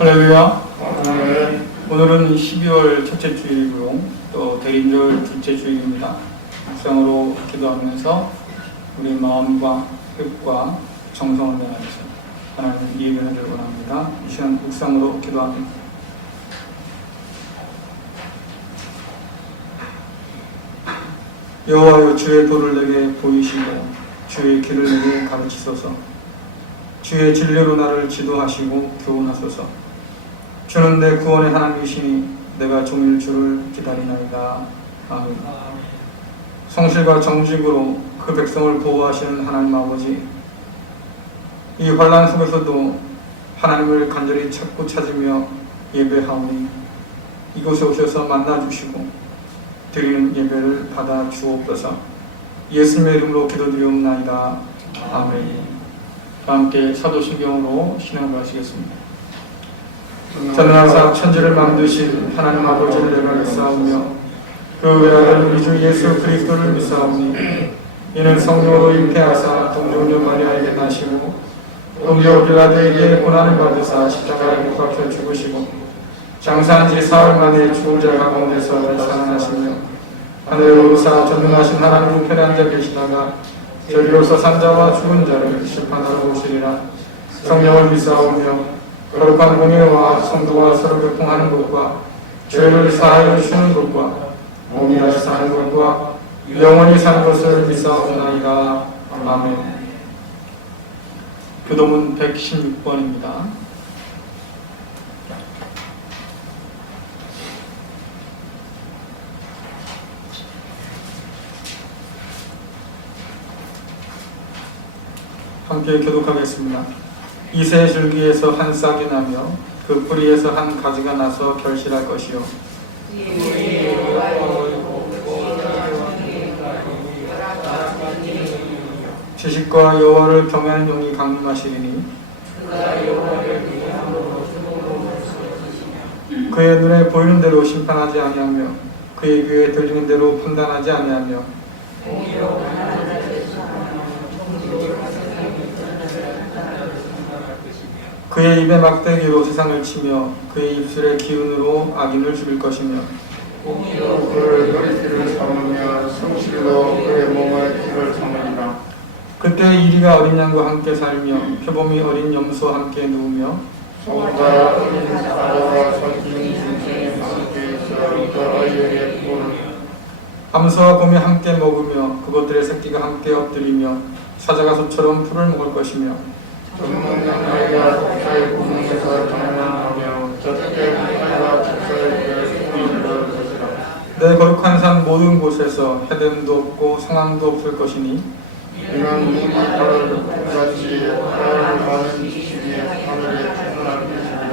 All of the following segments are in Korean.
할렐루야. 오늘은 12월 첫째 주일이고요. 또 대림절 둘째 주일입니다. 묵상으로 기도하면서 우리 마음과 뜻과 정성을 다해서 하나님을 예배하기를 원합니다. 이 시간 묵상으로 기도합니다. 여호와여, 주의 도를 내게 보이시고 주의 길을 내게 가르치소서. 주의 진리로 나를 지도하시고 교훈하소서. 주는 내 구원의 하나님이시니 내가 종일 주를 기다리나이다. 아멘. 성실과 정직으로 그 백성을 보호하시는 하나님 아버지, 이 환난 속에서도 하나님을 간절히 찾고 찾으며 예배하오니 이곳에 오셔서 만나주시고 드리는 예배를 받아 주옵소서. 예수님의 이름으로 기도드리옵나이다. 아멘. 함께 사도신경으로 신앙을 하시겠습니다. 저는 항상 천지를 만드신 하나님 아버지를 내가 믿사오며 그 외아들 우리 주 예수 그리스도를 믿사오니 이는 성령으로 잉태하사 동정녀 마리아에게 나시고 동료 빌라도에게 고난을 받으사 십자가에 못 박혀 죽으시고 장사한 지 사흘 만에 죽은 자 가운데서 살아나시며 하늘에 오르사 전능하신 하나님 우편에 앉아 계시다가 저리로서 산자와 죽은 자를 심판하러 오시리라. 성령을 믿사오며 거룩한 공예와 성도와 서로 교통하는 것과 죄를 사하여 주는 것과 몸이 다시 사는 것과 영원히 사는 것을 믿사옵나이다. 아멘. 교도문 116번입니다. 함께 교독하겠습니다. 이새 줄기에서 한 싹이 나며 그 뿌리에서 한 가지가 나서 결실할 것이요 지식과 여호와를 경외하는 영이 강림하시리니 그의 눈에 보이는 대로 심판하지 아니하며 그의 귀에 들리는 대로 판단하지 아니하며 그의 입에 막대기로 세상을 치며 그의 입술의 기운으로 악인을 죽일 것이며 공의로 그를 머리띠를 삼으며 성실로 그의 몸을 길을 삼으리라. 그때 이리가 어린 양과 함께 살며 표범이 어린 염소와 함께 누우며 소가 어린 사자와 선진 짐승이 함께 있어 그 아이에게 꿀 암소와 곰이 함께 먹으며 그것들의 새끼가 함께 엎드리며 사자가 소처럼 풀을 먹을 것이며 젊은 아이가 독사의 구멍에서 장난하며 저택의 아이가 독사의 꿈이 이룰 것이라. 내 거룩한 산 모든 곳에서 해됨도 없고 상함도 없을 것이니 이는 물이 바다를 같이 바다를 많은 지식이 하늘에 충분할 것이니라.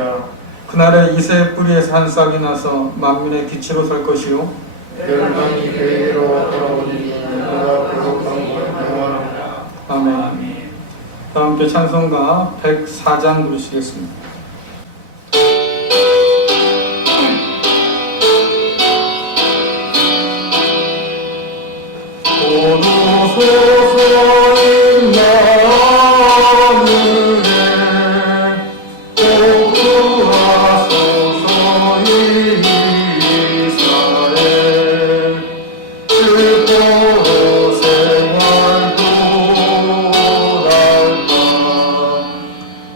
그날에 이새의 뿌리에서 한 싹이 나서 만민의 기치로 설 것이요 멸망이 그에게로 돌아오리니 그가 거룩한 걸 영원하리라. 아멘. 다 함께 찬송가 104장 부르시겠습니다. 오소서인 나무에 오구하소서 이스라엘 주도로 생활도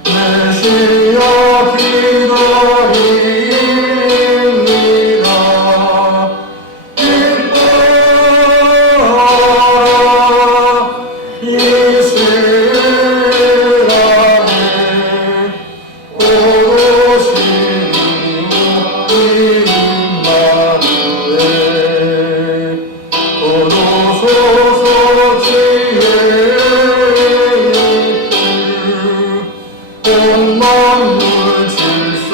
메시아 기다립니다. 기뻐라 이스라엘 오시니 임마누엘 거두소서 지혜의 온 만물 질서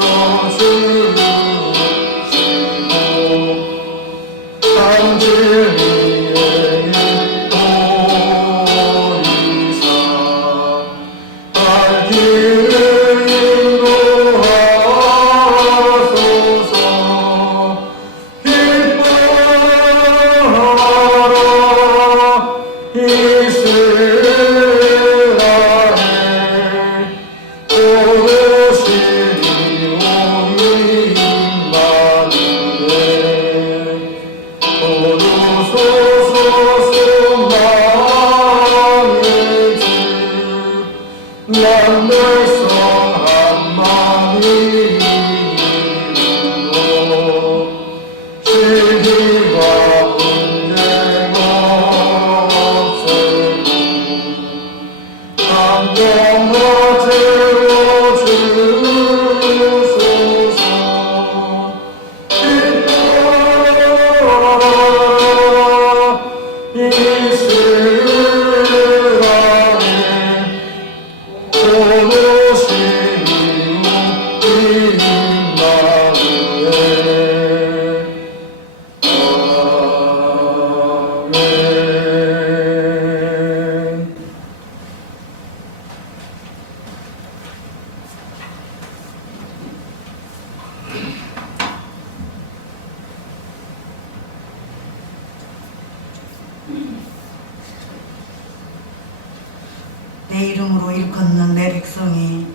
내 이름으로 일컫는 내 백성이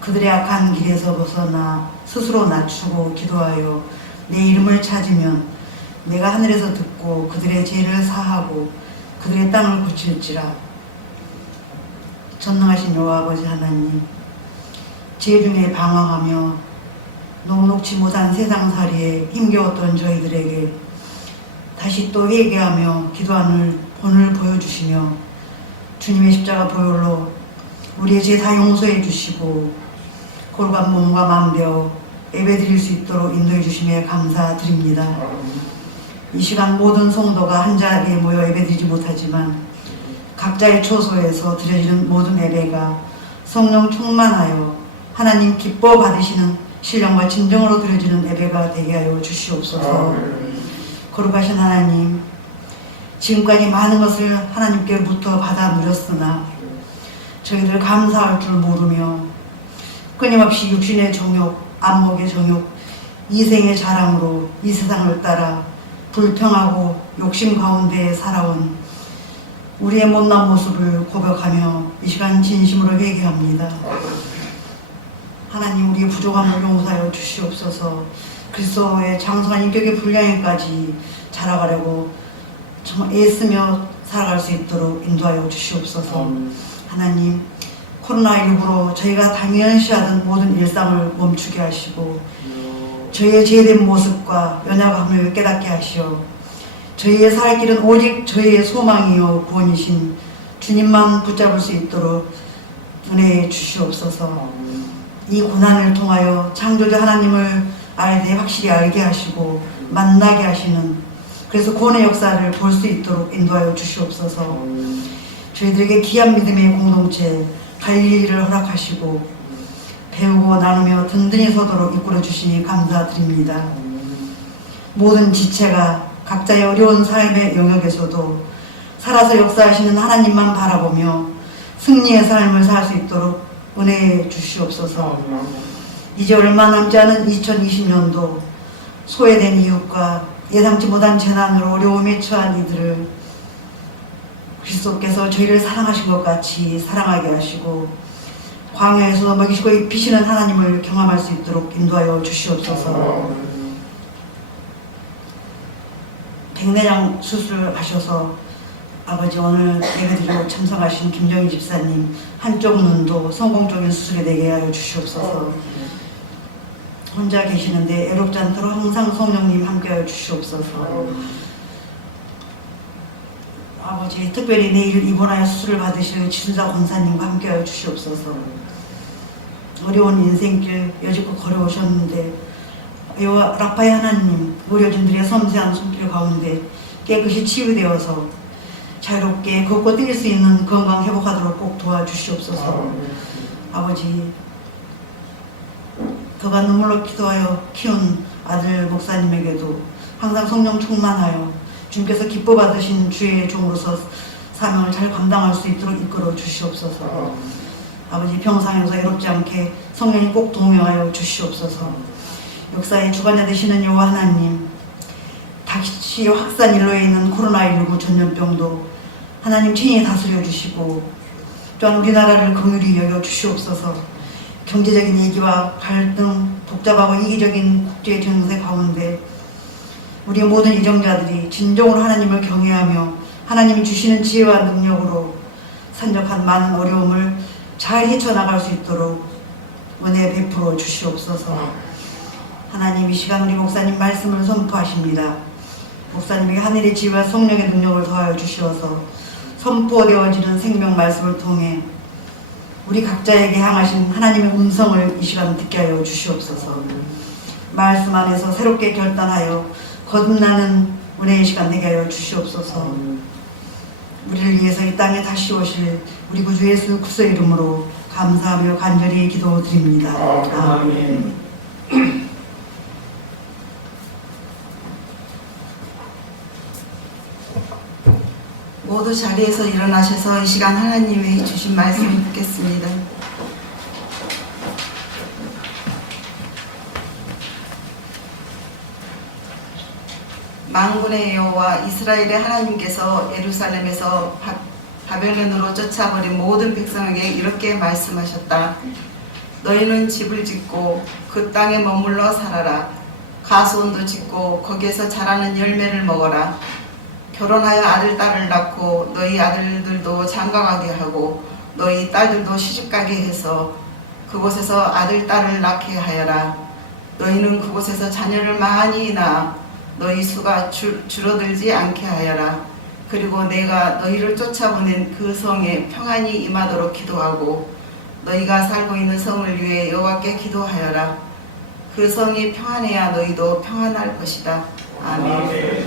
그들의 악한 길에서 벗어나 스스로 낮추고 기도하여 내 이름을 찾으면 내가 하늘에서 듣고 그들의 죄를 사하고 그들의 땅을 고칠지라. 전능하신 여호와 아버지 하나님, 죄 중에 방황하며 녹록지 못한 세상살이에 힘겨웠던 저희들에게 다시 또 회개하며 기도하는 본을 보여주시며 주님의 십자가 보혈로 우리의 죄 다 용서해 주시고 골간 몸과 마음 배워 예배드릴 수 있도록 인도해 주심에 감사드립니다. 이 시간 모든 성도가 한 자리에 모여 예배드리지 못하지만 각자의 처소에서 드려지는 모든 예배가 성령 충만하여 하나님 기뻐 받으시는 신령과 진정으로 드려지는 예배가 되게 하여 주시옵소서. 거룩하신 하나님, 지금까지 많은 것을 하나님께로부터 받아 누렸으나 저희들 감사할 줄 모르며 끊임없이 육신의 정욕, 안목의 정욕, 이생의 자랑으로 이 세상을 따라 불평하고 욕심 가운데 살아온 우리의 못난 모습을 고백하며 이 시간 진심으로 회개합니다. 하나님, 우리의 부족함을 용서하여 주시옵소서. 그리스도의 장성한 인격의 분량에까지 자라가려고 정말 애쓰며 살아갈 수 있도록 인도하여 주시옵소서. 하나님, 코로나19로 저희가 당연시하던 모든 일상을 멈추게 하시고 저희의 죄된 모습과 연약함을 깨닫게 하시어 저희의 살 길은 오직 저희의 소망이요 구원이신 주님만 붙잡을 수 있도록 은혜해 주시옵소서. 이 고난을 통하여 창조주 하나님을 확실히 알게 하시고 만나게 하시는, 그래서 구원의 역사를 볼 수 있도록 인도하여 주시옵소서. 저희들에게 귀한 믿음의 공동체 갈릴리를 허락하시고 배우고 나누며 든든히 서도록 이끌어 주시니 감사드립니다. 모든 지체가 각자의 어려운 삶의 영역에서도 살아서 역사하시는 하나님만 바라보며 승리의 삶을 살 수 있도록 은혜해 주시옵소서. 이제 얼마 남지 않은 2020년도 소외된 이웃과 예상치 못한 재난으로 어려움에 처한 이들을 그리스도께서 저희를 사랑하신 것 같이 사랑하게 하시고 광야에서 먹이시고 입히시는 하나님을 경험할 수 있도록 인도하여 주시옵소서. 백내장 수술을 하셔서 아버지 오늘 예배드리고 참석하신 김정희 집사님 한쪽 눈도 성공적인 수술이 되게 하여 주시옵소서. 혼자 계시는데 애롭지 않도록 항상 성령님 함께하여 주시옵소서. 아버지, 특별히 내일 입원하여 수술을 받으실 지순사 권사님과 함께하여 주시옵소서. 어려운 인생길 여지껏 걸어오셨는데 라파의 하나님, 의료진들의 섬세한 손길 가운데 깨끗이 치유되어서 자유롭게 걷고 뛸 수 있는 건강 회복하도록 꼭 도와주시옵소서. 아버지, 그가 눈물로 기도하여 키운 아들 목사님에게도 항상 성령 충만하여 주님께서 기뻐 받으신 주의 종으로서 사명을 잘 감당할 수 있도록 이끌어 주시옵소서. 아버지, 병상에서 외롭지 않게 성령이 꼭 동행하여 주시옵소서. 역사의 주관자 되시는 여호와 하나님, 다시 확산 일로에 있는 코로나19 전염병도 하나님 친히 다스려 주시고 또한 우리나라를 긍휼히 여겨 주시옵소서. 경제적인 얘기와 갈등, 복잡하고 이기적인 국제 정세 가운데 우리 모든 이정자들이 진정으로 하나님을 경외하며 하나님이 주시는 지혜와 능력으로 산적한 많은 어려움을 잘 헤쳐나갈 수 있도록 은혜 베풀어 주시옵소서. 하나님, 이 시간 우리 목사님 말씀을 선포하십니다. 목사님에게 하늘의 지혜와 성령의 능력을 더하여 주시어서 선포되어지는 생명 말씀을 통해 우리 각자에게 향하신 하나님의 음성을 이 시간 듣게 하여 주시옵소서. 말씀 안에서 새롭게 결단하여 거듭나는 은혜의 시간 되게 하여 주시옵소서. 우리를 위해서 이 땅에 다시 오실 우리 구주 예수 그리스도의 이름으로 감사하며 간절히 기도드립니다. 아멘. 모두 자리에서 일어나셔서 이 시간 하나님이 주신 말씀을 듣겠습니다. 만군의 여호와 이스라엘의 하나님께서 예루살렘에서 바벨론으로 쫓아버린 모든 백성에게 이렇게 말씀하셨다. 너희는 집을 짓고 그 땅에 머물러 살아라. 가수원도 짓고 거기에서 자라는 열매를 먹어라. 결혼하여 아들, 딸을 낳고 너희 아들들도 장가가게 하고 너희 딸들도 시집가게 해서 그곳에서 아들, 딸을 낳게 하여라. 너희는 그곳에서 자녀를 많이 낳아 너희 수가 줄어들지 않게 하여라. 그리고 내가 너희를 쫓아보낸 그 성에 평안이 임하도록 기도하고 너희가 살고 있는 성을 위해 여호와께 기도하여라. 그 성이 평안해야 너희도 평안할 것이다. 아멘.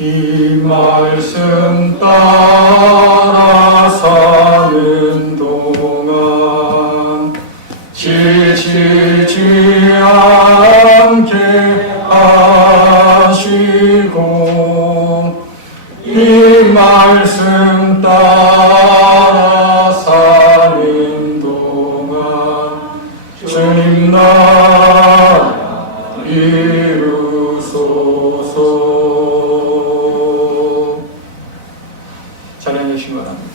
이 말씀 따라 사는 동안 지치지 않게 하시고 이 말씀 따라 사는 동안 주님 나라 이루소서. 찬양해 주시기 바랍니다.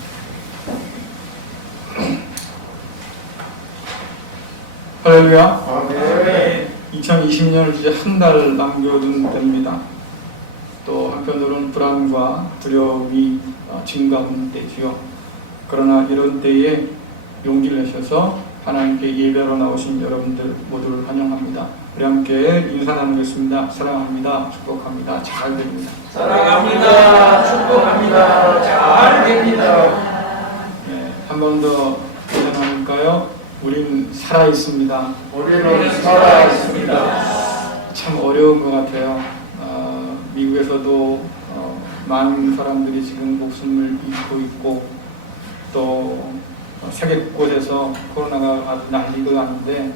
할렐루야. 아멘. 2020년을 이제 한 달 남겨둔 때입니다. 또 한편으로는 불안과 두려움이 증가하는 때지요. 그러나 이런 때에 용기를 내셔서 하나님께 예배하러 나오신 여러분들 모두를 환영합니다. 우리 함께 인사 나누겠습니다. 사랑합니다. 축복합니다. 잘 됩니다. 사랑합니다. 축복합니다. 잘 됩니다. 네, 한 번 더 인사 나눌까요? 우리는 살아 있습니다. 우리는 살아 있습니다. 참 어려운 것 같아요. 미국에서도 많은 사람들이 지금 목숨을 잃고 있고 또 세계 곳곳에서 코로나가 아주 난리가 아닌데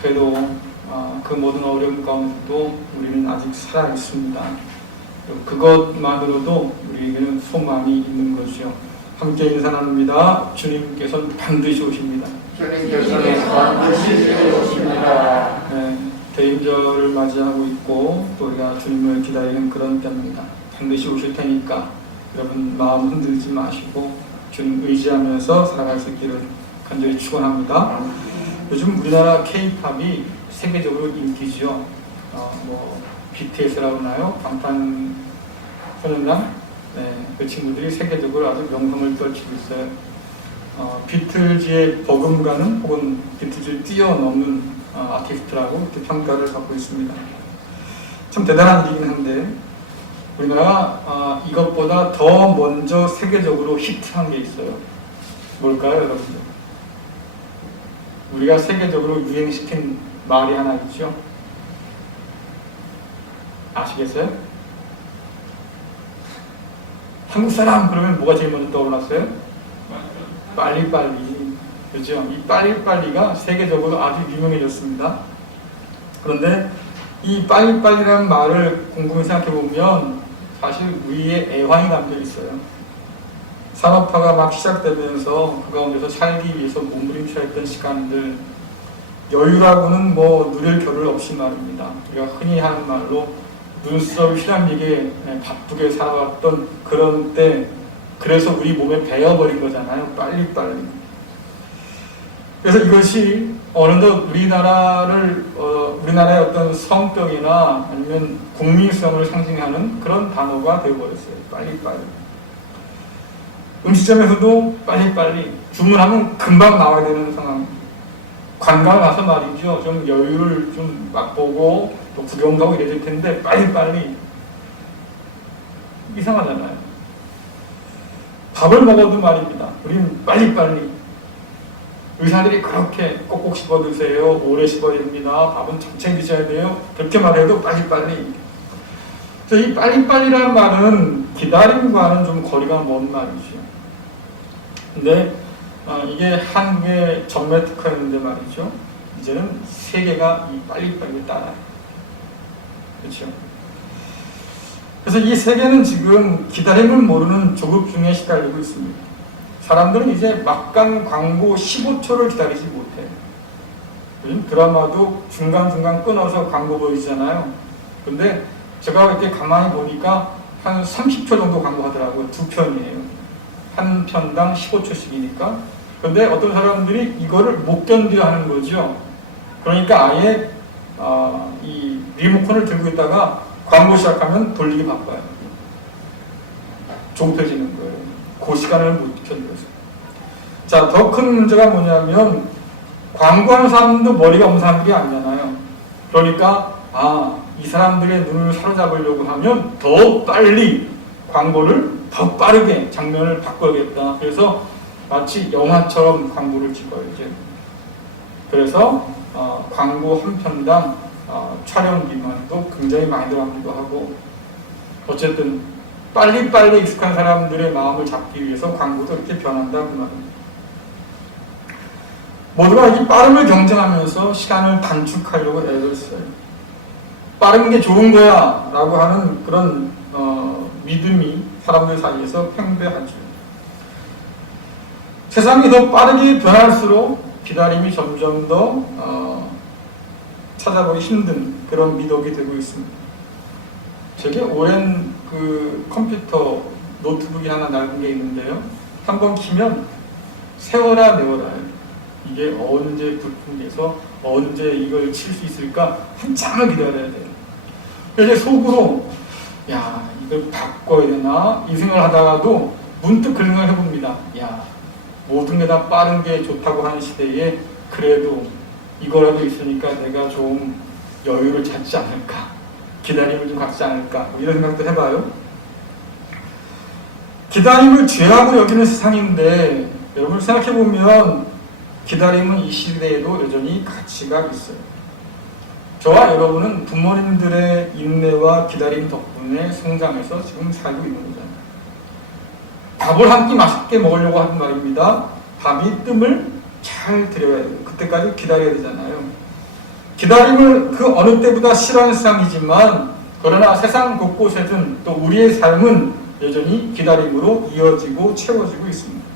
그래도 그 모든 어려움 가운데도 우리는 아직 살아 있습니다. 그것만으로도 우리에게는 소망이 있는 것이요. 함께 인사 나눕니다. 주님께서는 반드시 오십니다. 주님께서는 반드시 오십니다. 네, 대인절을 맞이하고 있고 또 우리가 주님을 기다리는 그런 때입니다. 반드시 오실 테니까 여러분 마음 흔들지 마시고 주님 의지하면서 살아갈 수 있기를 간절히 축원합니다. 요즘 우리나라 K-팝이 세계적으로 인기죠. BTS라고 하나요? 방탄소년단? 네, 그 친구들이 세계적으로 아주 명성을 떨치고 있어요. 비틀즈의 버금가는 혹은 비틀즈를 뛰어넘는 아티스트라고 이렇게 평가를 받고 있습니다. 참 대단한 일이긴 한데 우리나라가 이것보다 더 먼저 세계적으로 히트한 게 있어요. 뭘까요, 여러분들? 우리가 세계적으로 유행시킨 말이 하나 있죠. 아시겠어요? 한국 사람 그러면 뭐가 제일 먼저 떠올랐어요? 빨리빨리. 그렇죠? 이 빨리빨리가 세계적으로 아주 유명해졌습니다. 그런데 이 빨리빨리라는 말을 곰곰이 생각해 보면 사실 우리의 애환이 담겨 있어요. 산업화가 막 시작되면서 그 가운데서 살기 위해서 몸부림쳐야 했던 시간들, 여유라고는 누릴 겨를 없이 말입니다. 우리가 흔히 하는 말로 눈썹이 휘날리게 바쁘게 살아왔던 그런 때, 그래서 우리 몸에 배어버린 거잖아요. 빨리빨리. 그래서 이것이 어느덧 우리나라의 어떤 성격이나 아니면 국민성을 상징하는 그런 단어가 되어버렸어요. 빨리빨리. 음식점에서도 빨리빨리 주문하면 금방 나와야 되는 상황. 관광 가서 말이죠. 좀 여유를 좀 맛보고 또 구경 가고 이래야 될 텐데 빨리빨리. 이상하잖아요. 밥을 먹어도 말입니다. 우리는 빨리빨리. 의사들이 그렇게 꼭꼭 씹어 드세요. 오래 씹어야 됩니다. 밥은 천천히 드셔야 돼요. 그렇게 말해도 빨리빨리. 그래서 이 빨리빨리라는 말은 기다림과는 좀 거리가 먼 말이죠. 근데 이게 한국의 전매 특허였는데 말이죠. 이제는 세계가 이 빨리빨리 따라요. 그렇죠? 그래서 이 세계는 지금 기다림을 모르는 조급 중에 시달리고 있습니다. 사람들은 이제 막간 광고 15초를 기다리지 못해요. 요즘 드라마도 중간중간 끊어서 광고 보이잖아요. 근데 제가 이렇게 가만히 보니까 한 30초 정도 광고하더라고요. 두 편이에요. 한 편당 15초씩이니까. 근데 어떤 사람들이 이거를 못 견뎌 하는 거죠. 그러니까 아예 이 리모컨을 들고 있다가 광고 시작하면 돌리기 바빠요. 조급해지는 거예요. 그 시간을 못 견뎌서. 자, 더 큰 문제가 뭐냐면 광고하는 사람도 머리가 없는 사람들이 아니잖아요. 그러니까 이 사람들의 눈을 사로잡으려고 하면 더 빨리 광고를 더 빠르게 장면을 바꿔야겠다. 그래서 마치 영화처럼 광고를 찍어야죠. 그래서 광고 한 편당 촬영 기간도 굉장히 많이 들어가기도 하고, 어쨌든 빨리빨리 익숙한 사람들의 마음을 잡기 위해서 광고도 이렇게 변한다 그 말입니다. 모두가 이 빠름을 경쟁하면서 시간을 단축하려고 애를 써요. 빠른 게 좋은 거야 라고 하는 그런 믿음이 사람들 사이에서 팽배하죠. 세상이 더 빠르게 변할수록 기다림이 점점 더 찾아보기 힘든 그런 미덕이 되고 있습니다. 제게 오랜 그 컴퓨터 노트북이 하나 낡은 게 있는데요. 한번 키면 세워라 내워라요. 이게 언제 부품돼서 언제 이걸 칠 수 있을까 한참을 기다려야 돼요. 그래서 속으로 이걸 바꿔야 되나 이 생각을 하다가도 문득 그런 생각을 해봅니다. 모든 게 다 빠른 게 좋다고 하는 시대에 그래도 이거라도 있으니까 내가 좀 여유를 찾지 않을까, 기다림을 좀 갖지 않을까, 이런 생각도 해봐요. 기다림을 죄악으로 여기는 세상인데 여러분 생각해보면 기다림은 이 시대에도 여전히 가치가 있어요. 저와 여러분은 부모님들의 인내와 기다림 덕분에 성장해서 지금 살고 있는 거잖아요. 밥을 한 끼 맛있게 먹으려고 하는 말입니다. 밥이 뜸을 잘 들여야 돼요. 그때까지 기다려야 되잖아요. 기다림을 그 어느 때보다 싫어하는 세상이지만, 그러나 세상 곳곳에든 또 우리의 삶은 여전히 기다림으로 이어지고 채워지고 있습니다.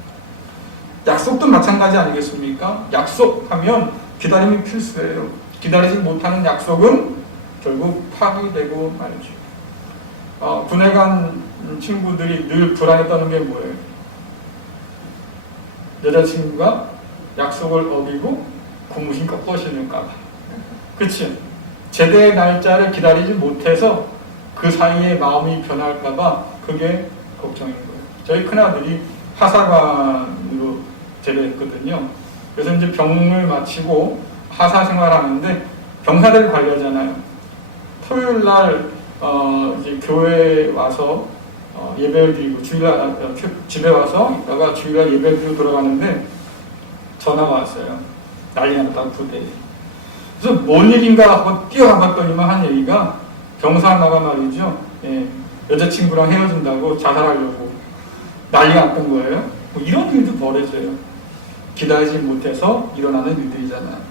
약속도 마찬가지 아니겠습니까? 약속하면 기다림이 필수예요. 기다리지 못하는 약속은 결국 파기되고 말이죠. 군에 간 친구들이 늘 불안에 떠는 게 뭐예요? 여자친구가 약속을 어기고 고무신 꺾어시는가 봐. 그치? 제대의 날짜를 기다리지 못해서 그 사이에 마음이 변할까 봐 그게 걱정인 거예요. 저희 큰아들이 하사관으로 제대했거든요. 그래서 이제 병을 마치고 하사 생활하는데 병사들 관리하잖아요. 토요일 날 이제 교회에 와서 예배를 드리고 주일날 집에 와서 이따가 주일날 예배를 드리고 돌아가는데 전화가 왔어요. 난리 났다고 부대에. 그래서 뭔 얘기인가 하고 뛰어가봤더니만 한 얘기가 병사 나가 말이죠. 여자친구랑 헤어진다고 자살하려고 난리가 났던 거예요. 뭐 이런 일도 벌어져요. 기다리지 못해서 일어나는 일들이잖아요.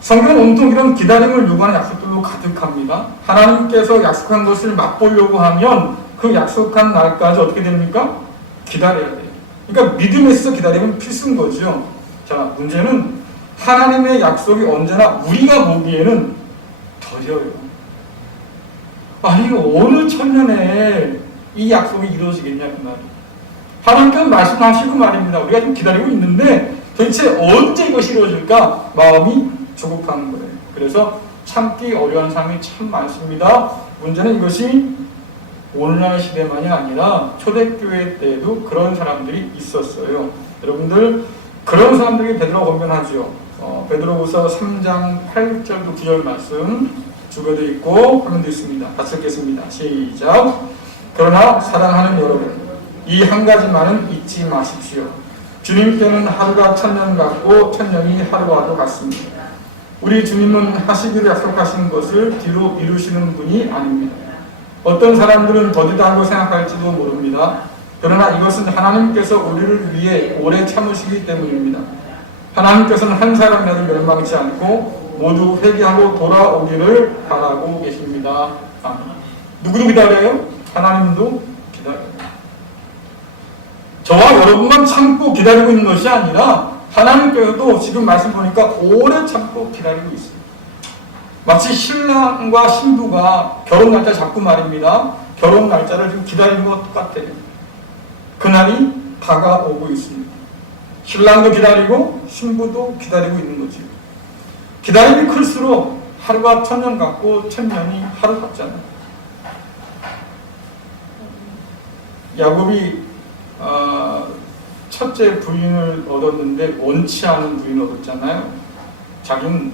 성경은 온통 이런 기다림을 요구하는 약속들로 가득합니다. 하나님께서 약속한 것을 맛보려고 하면 그 약속한 날까지 어떻게 됩니까? 기다려야 돼요. 그러니까 믿음에 있어서 기다림은 필수인 거죠. 자, 문제는 하나님의 약속이 언제나 우리가 보기에는 더뎌요. 아니, 어느 천년에 이 약속이 이루어지겠냐 그 말이에요. 하나님께서 말씀하시고 말입니다. 우리가 좀 기다리고 있는데 도대체 언제 이것이 이루어질까? 마음이 조급한 거예요. 그래서 참기 어려운 사람이 참 많습니다. 문제는 이것이 오늘날 시대만이 아니라 초대교회 때에도 그런 사람들이 있었어요. 여러분들 그런 사람들이 베드로가 권면하죠. 베드로후서 3장 8절도 9절 말씀 주거도 있고 화면도 있습니다. 같이 읽겠습니다. 시작. 그러나 사랑하는 여러분, 이 한 가지만은 잊지 마십시오. 주님께는 하루가 천년 같고 천년이 하루와도 같습니다. 우리 주님은 하시기로 약속하신 것을 뒤로 미루시는 분이 아닙니다. 어떤 사람들은 더디다고 생각할지도 모릅니다. 그러나 이것은 하나님께서 우리를 위해 오래 참으시기 때문입니다. 하나님께서는 한 사람이라도 멸망치 않고 모두 회개하고 돌아오기를 바라고 계십니다. 아멘. 누구도 기다려요? 하나님도 기다려요. 저와 여러분만 참고 기다리고 있는 것이 아니라 하나님께서도 지금 말씀 보니까 오래 참고 기다리고 있습니다. 마치 신랑과 신부가 결혼 날짜 잡고 말입니다. 결혼 날짜를 지금 기다리는 것 똑같아요. 그날이 다가오고 있습니다. 신랑도 기다리고 신부도 기다리고 있는 거죠. 기다림이 클수록 하루가 천년 같고 천년이 하루 같잖아요. 야곱이 첫째 부인을 얻었는데 원치 않은 부인을 얻었잖아요. 자기는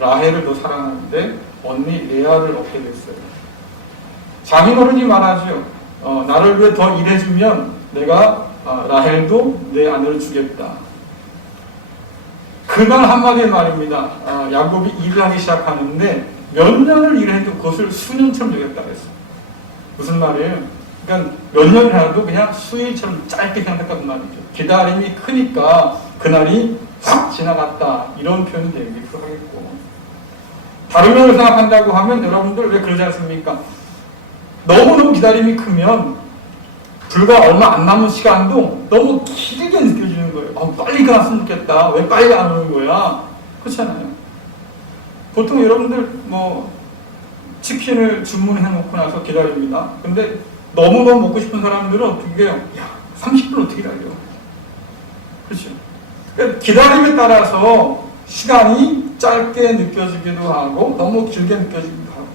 라헬을 더 사랑하는데 언니 레아를 얻게 됐어요. 장인어른이 말하죠. 나를 위해 더 일해주면 내가 라헬도 내 아내를 주겠다. 그날 한마디의 말입니다. 야곱이 일을 하기 시작하는데 몇 년을 일해도 그것을 수년처럼 여겼다 그랬어요. 무슨 말이에요? 그러니까 몇 년이라도 그냥 수일처럼 짧게 생각했다고 말이죠. 기다림이 크니까 그날이 확 지나갔다. 이런 표현이 되기도 하겠고. 다른 면을 생각한다고 하면 여러분들 왜 그러지 않습니까? 너무너무 기다림이 크면 불과 얼마 안 남은 시간도 너무 길게 느껴지는 거예요. 빨리 갔으면 좋겠다. 왜 빨리 안 오는 거야? 그렇잖아요. 보통 여러분들 치킨을 주문해 놓고 나서 기다립니다. 근데 너무너무 먹고 싶은 사람들은 어떻게 해요? 30분 어떻게 기다려? 그렇죠. 그러니까 기다림에 따라서 시간이 짧게 느껴지기도 하고 너무 길게 느껴지기도 하고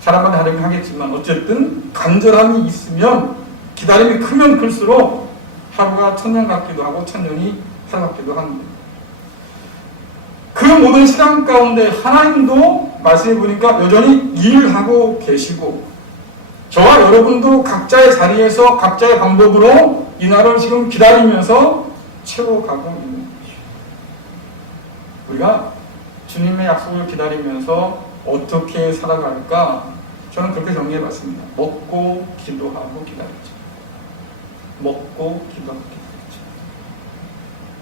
사람마다 다르긴 하겠지만 어쨌든 간절함이 있으면 기다림이 크면 클수록 하루가 천년 같기도 하고 천년이 하루 같기도 합니다. 그 모든 시간 가운데 하나님도 말씀해 보니까 여전히 일하고 계시고 저와 여러분도 각자의 자리에서 각자의 방법으로 이 날을 지금 기다리면서 채워가고 있는 것이죠. 우리가 주님의 약속을 기다리면서 어떻게 살아갈까? 저는 그렇게 정리해 봤습니다. 먹고 기도하고 기다리자. 먹고 기도하고 기다리자.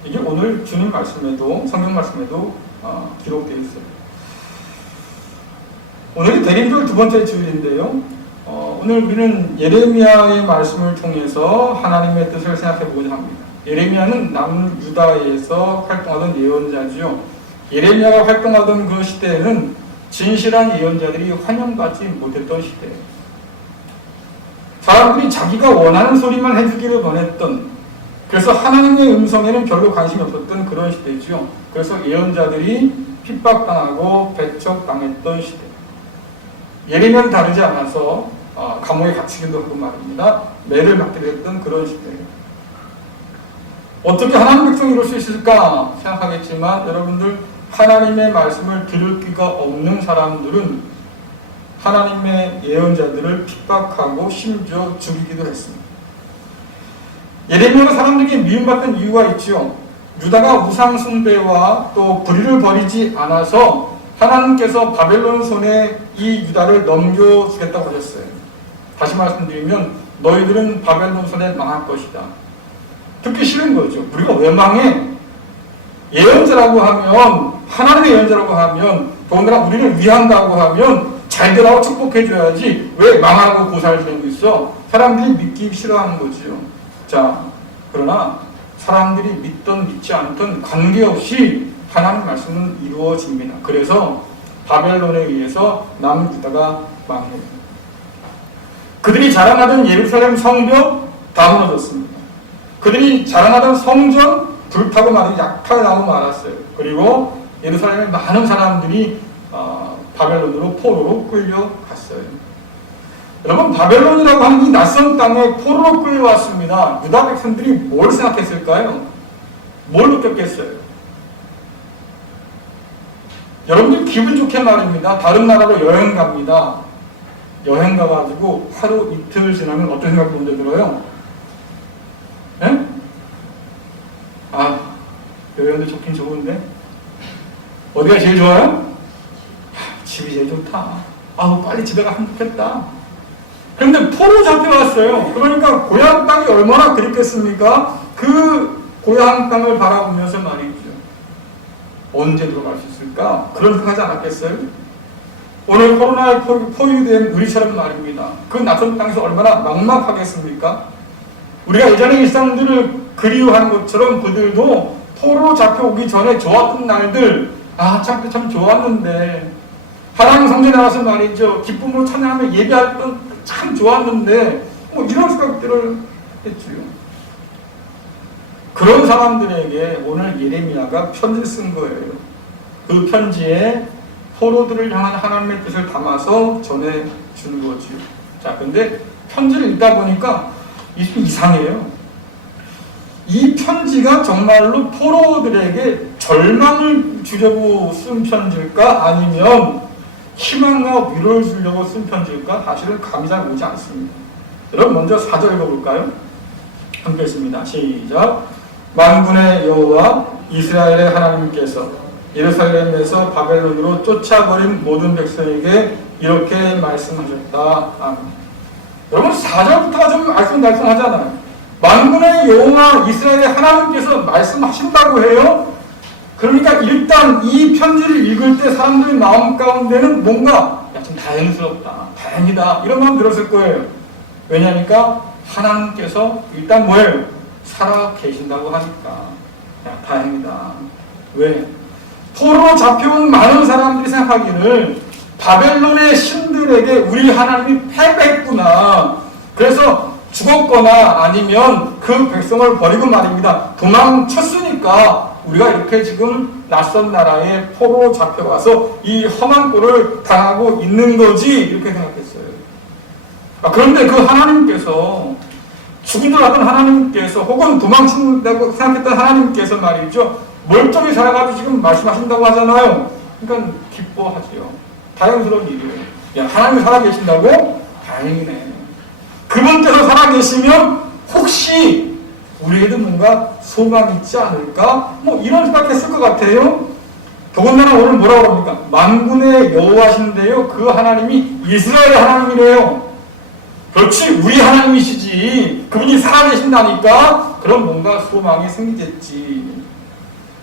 이게 오늘 주님 말씀에도 성경 말씀에도 기록되어 있어요. 오늘이 대림절 두 번째 주일인데요. 오늘 우리는 예레미야의 말씀을 통해서 하나님의 뜻을 생각해 보고자 합니다. 예레미야는 남유다에서 활동하던 예언자죠. 예레미야가 활동하던 그 시대에는 진실한 예언자들이 환영받지 못했던 시대예요. 사람들이 자기가 원하는 소리만 해주기를 원했던, 그래서 하나님의 음성에는 별로 관심이 없었던 그런 시대죠. 그래서 예언자들이 핍박당하고 배척당했던 시대. 예레미야는 다르지 않아서 감옥에 갇히기도 하고 말입니다. 매를 맞게 됐던 그런 시대예요. 어떻게 하나님 백성이 이럴 수 있을까 생각하겠지만 여러분들 하나님의 말씀을 들을 귀가 없는 사람들은 하나님의 예언자들을 핍박하고 심지어 죽이기도 했습니다. 예레미야가 사람들에게 미움받던 이유가 있죠. 유다가 우상 숭배와 또 불의를 버리지 않아서 하나님께서 바벨론 손에 이 유다를 넘겨주겠다고 하셨어요. 다시 말씀드리면 너희들은 바벨론 손에 망할 것이다. 듣기 싫은 거죠. 우리가 왜 망해? 예언자라고 하면, 하나님의 예언자라고 하면, 더군다나 우리를 위한다고 하면 잘 되라고 축복해줘야지 왜 망하고 고사를 지내고 있어? 사람들이 믿기 싫어하는 거죠. 자, 그러나 사람들이 믿던 믿지 않던 관계없이 하나님 말씀은 이루어집니다. 그래서 바벨론에 의해서 남유다가 망해요. 그들이 자랑하던 예루살렘 성벽 다 무너졌습니다. 그들이 자랑하던 성전 불타고 약탈 나고 말았어요. 그리고 예루살렘의 많은 사람들이 바벨론으로 포로로 끌려갔어요. 여러분, 바벨론이라고 하는 이 낯선 땅에 포로로 끌려왔습니다. 유다 백성들이 뭘 생각했을까요? 뭘 느꼈겠어요? 여러분들 기분 좋게 말입니다. 다른 나라로 여행 갑니다. 여행 가가지고 하루 이틀 지나면 어떤 생각이 먼저 들어요? 네? 여행도 좋긴 좋은데 어디가 제일 좋아요? 집이 제일 좋다. 빨리 집에 가면 좋겠다. 그런데 포로 잡혀왔어요. 그러니까 고향 땅이 얼마나 그립겠습니까? 그 고향 땅을 바라보면서 말이죠. 언제 들어갈 수 있을까? 그런 생각하지 않았겠어요? 오늘 코로나에 포위된 우리처럼 말입니다. 그 낯선 땅에서 얼마나 막막하겠습니까? 우리가 예전의 일상들을 그리워하는 것처럼 그들도 포로 잡혀오기 전에 좋았던 날들, 참 좋았는데, 하나님 성전에 나가서 말이죠, 기쁨으로 찬양하며 예배할 땐 참 좋았는데, 이런 생각들을 했지요. 그런 사람들에게 오늘 예레미야가 편지를 쓴 거예요. 그 편지에 포로들을 향한 하나님의 뜻을 담아서 전해준 거지요. 자, 근데 편지를 읽다 보니까 이상해요. 이 편지가 정말로 포로들에게 절망을 주려고 쓴 편지일까? 아니면 희망과 위로를 주려고 쓴 편지일까? 사실은 감이 잘 오지 않습니다. 여러분 먼저 4절 읽어볼까요? 함께 읽습니다. 시작. 만군의 여호와 이스라엘의 하나님께서 예루살렘에서 바벨론으로 쫓아버린 모든 백성에게 이렇게 말씀하셨다. 아멘. 여러분 4절부터가 좀 알쏭달쏭하잖아요. 만군의 여호와 이스라엘의 하나님께서 말씀하신다고 해요. 그러니까 일단 이 편지를 읽을 때 사람들의 마음 가운데는 뭔가 좀 다행스럽다, 다행이다 이런 마음 들었을 거예요. 왜냐하니까 하나님께서 일단 뭐예요? 살아 계신다고 하니까 다행이다. 왜? 포로로 잡혀온 많은 사람들이 생각하기를 바벨론의 신들에게 우리 하나님이 패배했구나. 그래서 죽었거나 아니면 그 백성을 버리고 말입니다. 도망쳤으니까 우리가 이렇게 지금 낯선 나라에 포로로 잡혀가서 이 험한 꼴을 당하고 있는 거지 이렇게 생각했어요. 그런데 그 하나님께서 죽은 줄 알았던 하나님께서 혹은 도망친다고 생각했던 하나님께서 말이죠. 멀쩡히 살아가지고 지금 말씀하신다고 하잖아요. 그러니까 기뻐하지요. 다행스러운 일이에요. 야, 하나님이 살아계신다고? 다행이네. 그분께서 살아계시면 혹시 우리에도 뭔가 소망이 있지 않을까? 이런 생각했을 것 같아요. 더군다나 오늘 뭐라고 합니까? 만군의 여호와신데요. 그 하나님이 이스라엘의 하나님이래요. 그렇지, 우리 하나님이시지. 그분이 살아계신다니까 그럼 뭔가 소망이 생기겠지.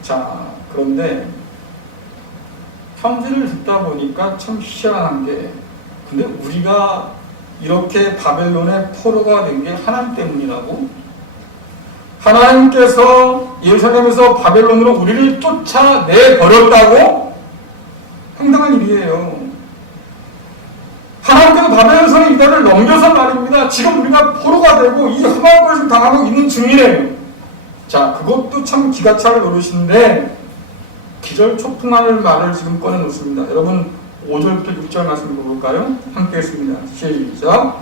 자, 그런데 편지를 듣다 보니까 참 희한한 게, 근데 우리가 이렇게 바벨론의 포로가 된 게 하나님 때문이라고? 하나님께서 예루살렘에서 바벨론으로 우리를 쫓아내버렸다고? 황당한 일이에요. 하나님께서 바벨론의 이달을 넘겨서 말입니다. 지금 우리가 포로가 되고 이 험한 것을 당하고 있는 중이래요. 자, 그것도 참 기가 찰 노릇인데 기절초풍할 말을 지금 꺼내놓습니다. 여러분 5절부터 6절 말씀 읽어볼까요? 함께 했습니다. 시작.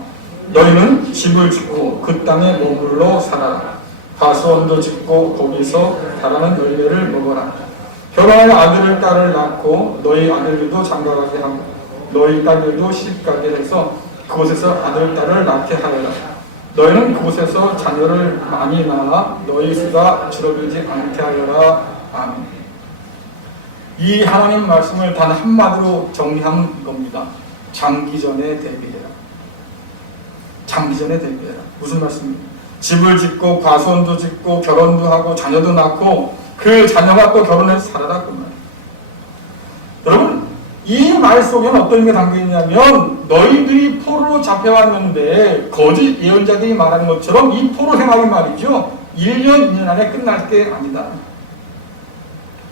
너희는 집을 짓고 그 땅에 머물러 살아라. 가수원도 짓고 거기서 자라는 열매를 먹어라. 결혼할 아들을 딸을 낳고 너희 아들들도 장가가게 하고 너희 딸들도 시집가게 해서 그곳에서 아들 딸을 낳게 하여라. 너희는 그곳에서 자녀를 많이 낳아 너희 수가 줄어들지 않게 하여라. 아멘. 이 하나님 말씀을 단 한마디로 정리하면 이겁니다. 장기전에 대비해라. 장기전에 대비해라. 무슨 말씀입니까? 집을 짓고 과수원도 짓고 결혼도 하고 자녀도 낳고 그 자녀가 또 결혼해서 살아라 그 말. 여러분 이 말 속에는 어떤 의미가 담겨있냐면 너희들이 포로로 잡혀왔는데 거짓 예언자들이 말하는 것처럼 이 포로 생활이 말이죠 1년 2년 안에 끝날 게 아니다.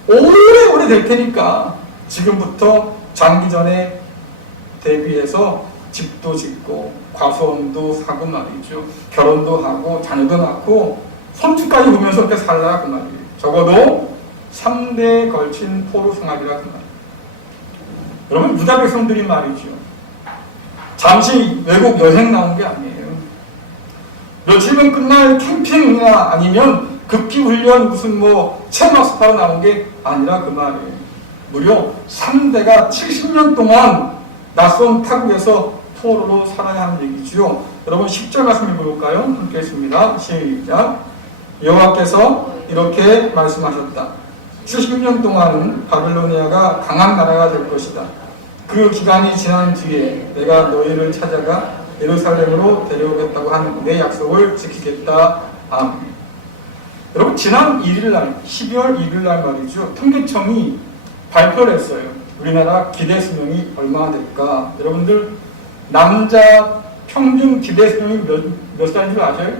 오래오래 될 테니까 지금부터 장기전에 대비해서 집도 짓고 과수원도 사고 말이죠. 결혼도 하고 자녀도 낳고 손주까지 보면서 이렇게 살라 그 말이에요. 적어도 3대에 걸친 포로 생활이라 그 말이에요. 여러분 유다 백성들이 말이죠. 잠시 외국 여행 나온 게 아니에요. 며칠만 끝날 캠핑이나 아니면 급기 훈련 무슨 체험학습하러 나온 게 아니라 그 말이에요. 무려 3대가 70년 동안 낯선 타국에서 포로로 살아야 하는 얘기지요. 여러분 10절 말씀 읽어볼까요? 함께 했습니다. 시작. 여호와께서 이렇게 말씀하셨다. 70년 동안은 바빌로니아가 강한 나라가 될 것이다. 그 기간이 지난 뒤에 내가 너희를 찾아가 예루살렘으로 데려오겠다고 한 내 약속을 지키겠다. 아멘. 여러분 지난 1일날 12월 1일날 말이죠. 통계청이 발표를 했어요. 우리나라 기대 수명이 얼마나 될까? 여러분들 남자 평균 기대 수명이 몇 살인 줄 아세요?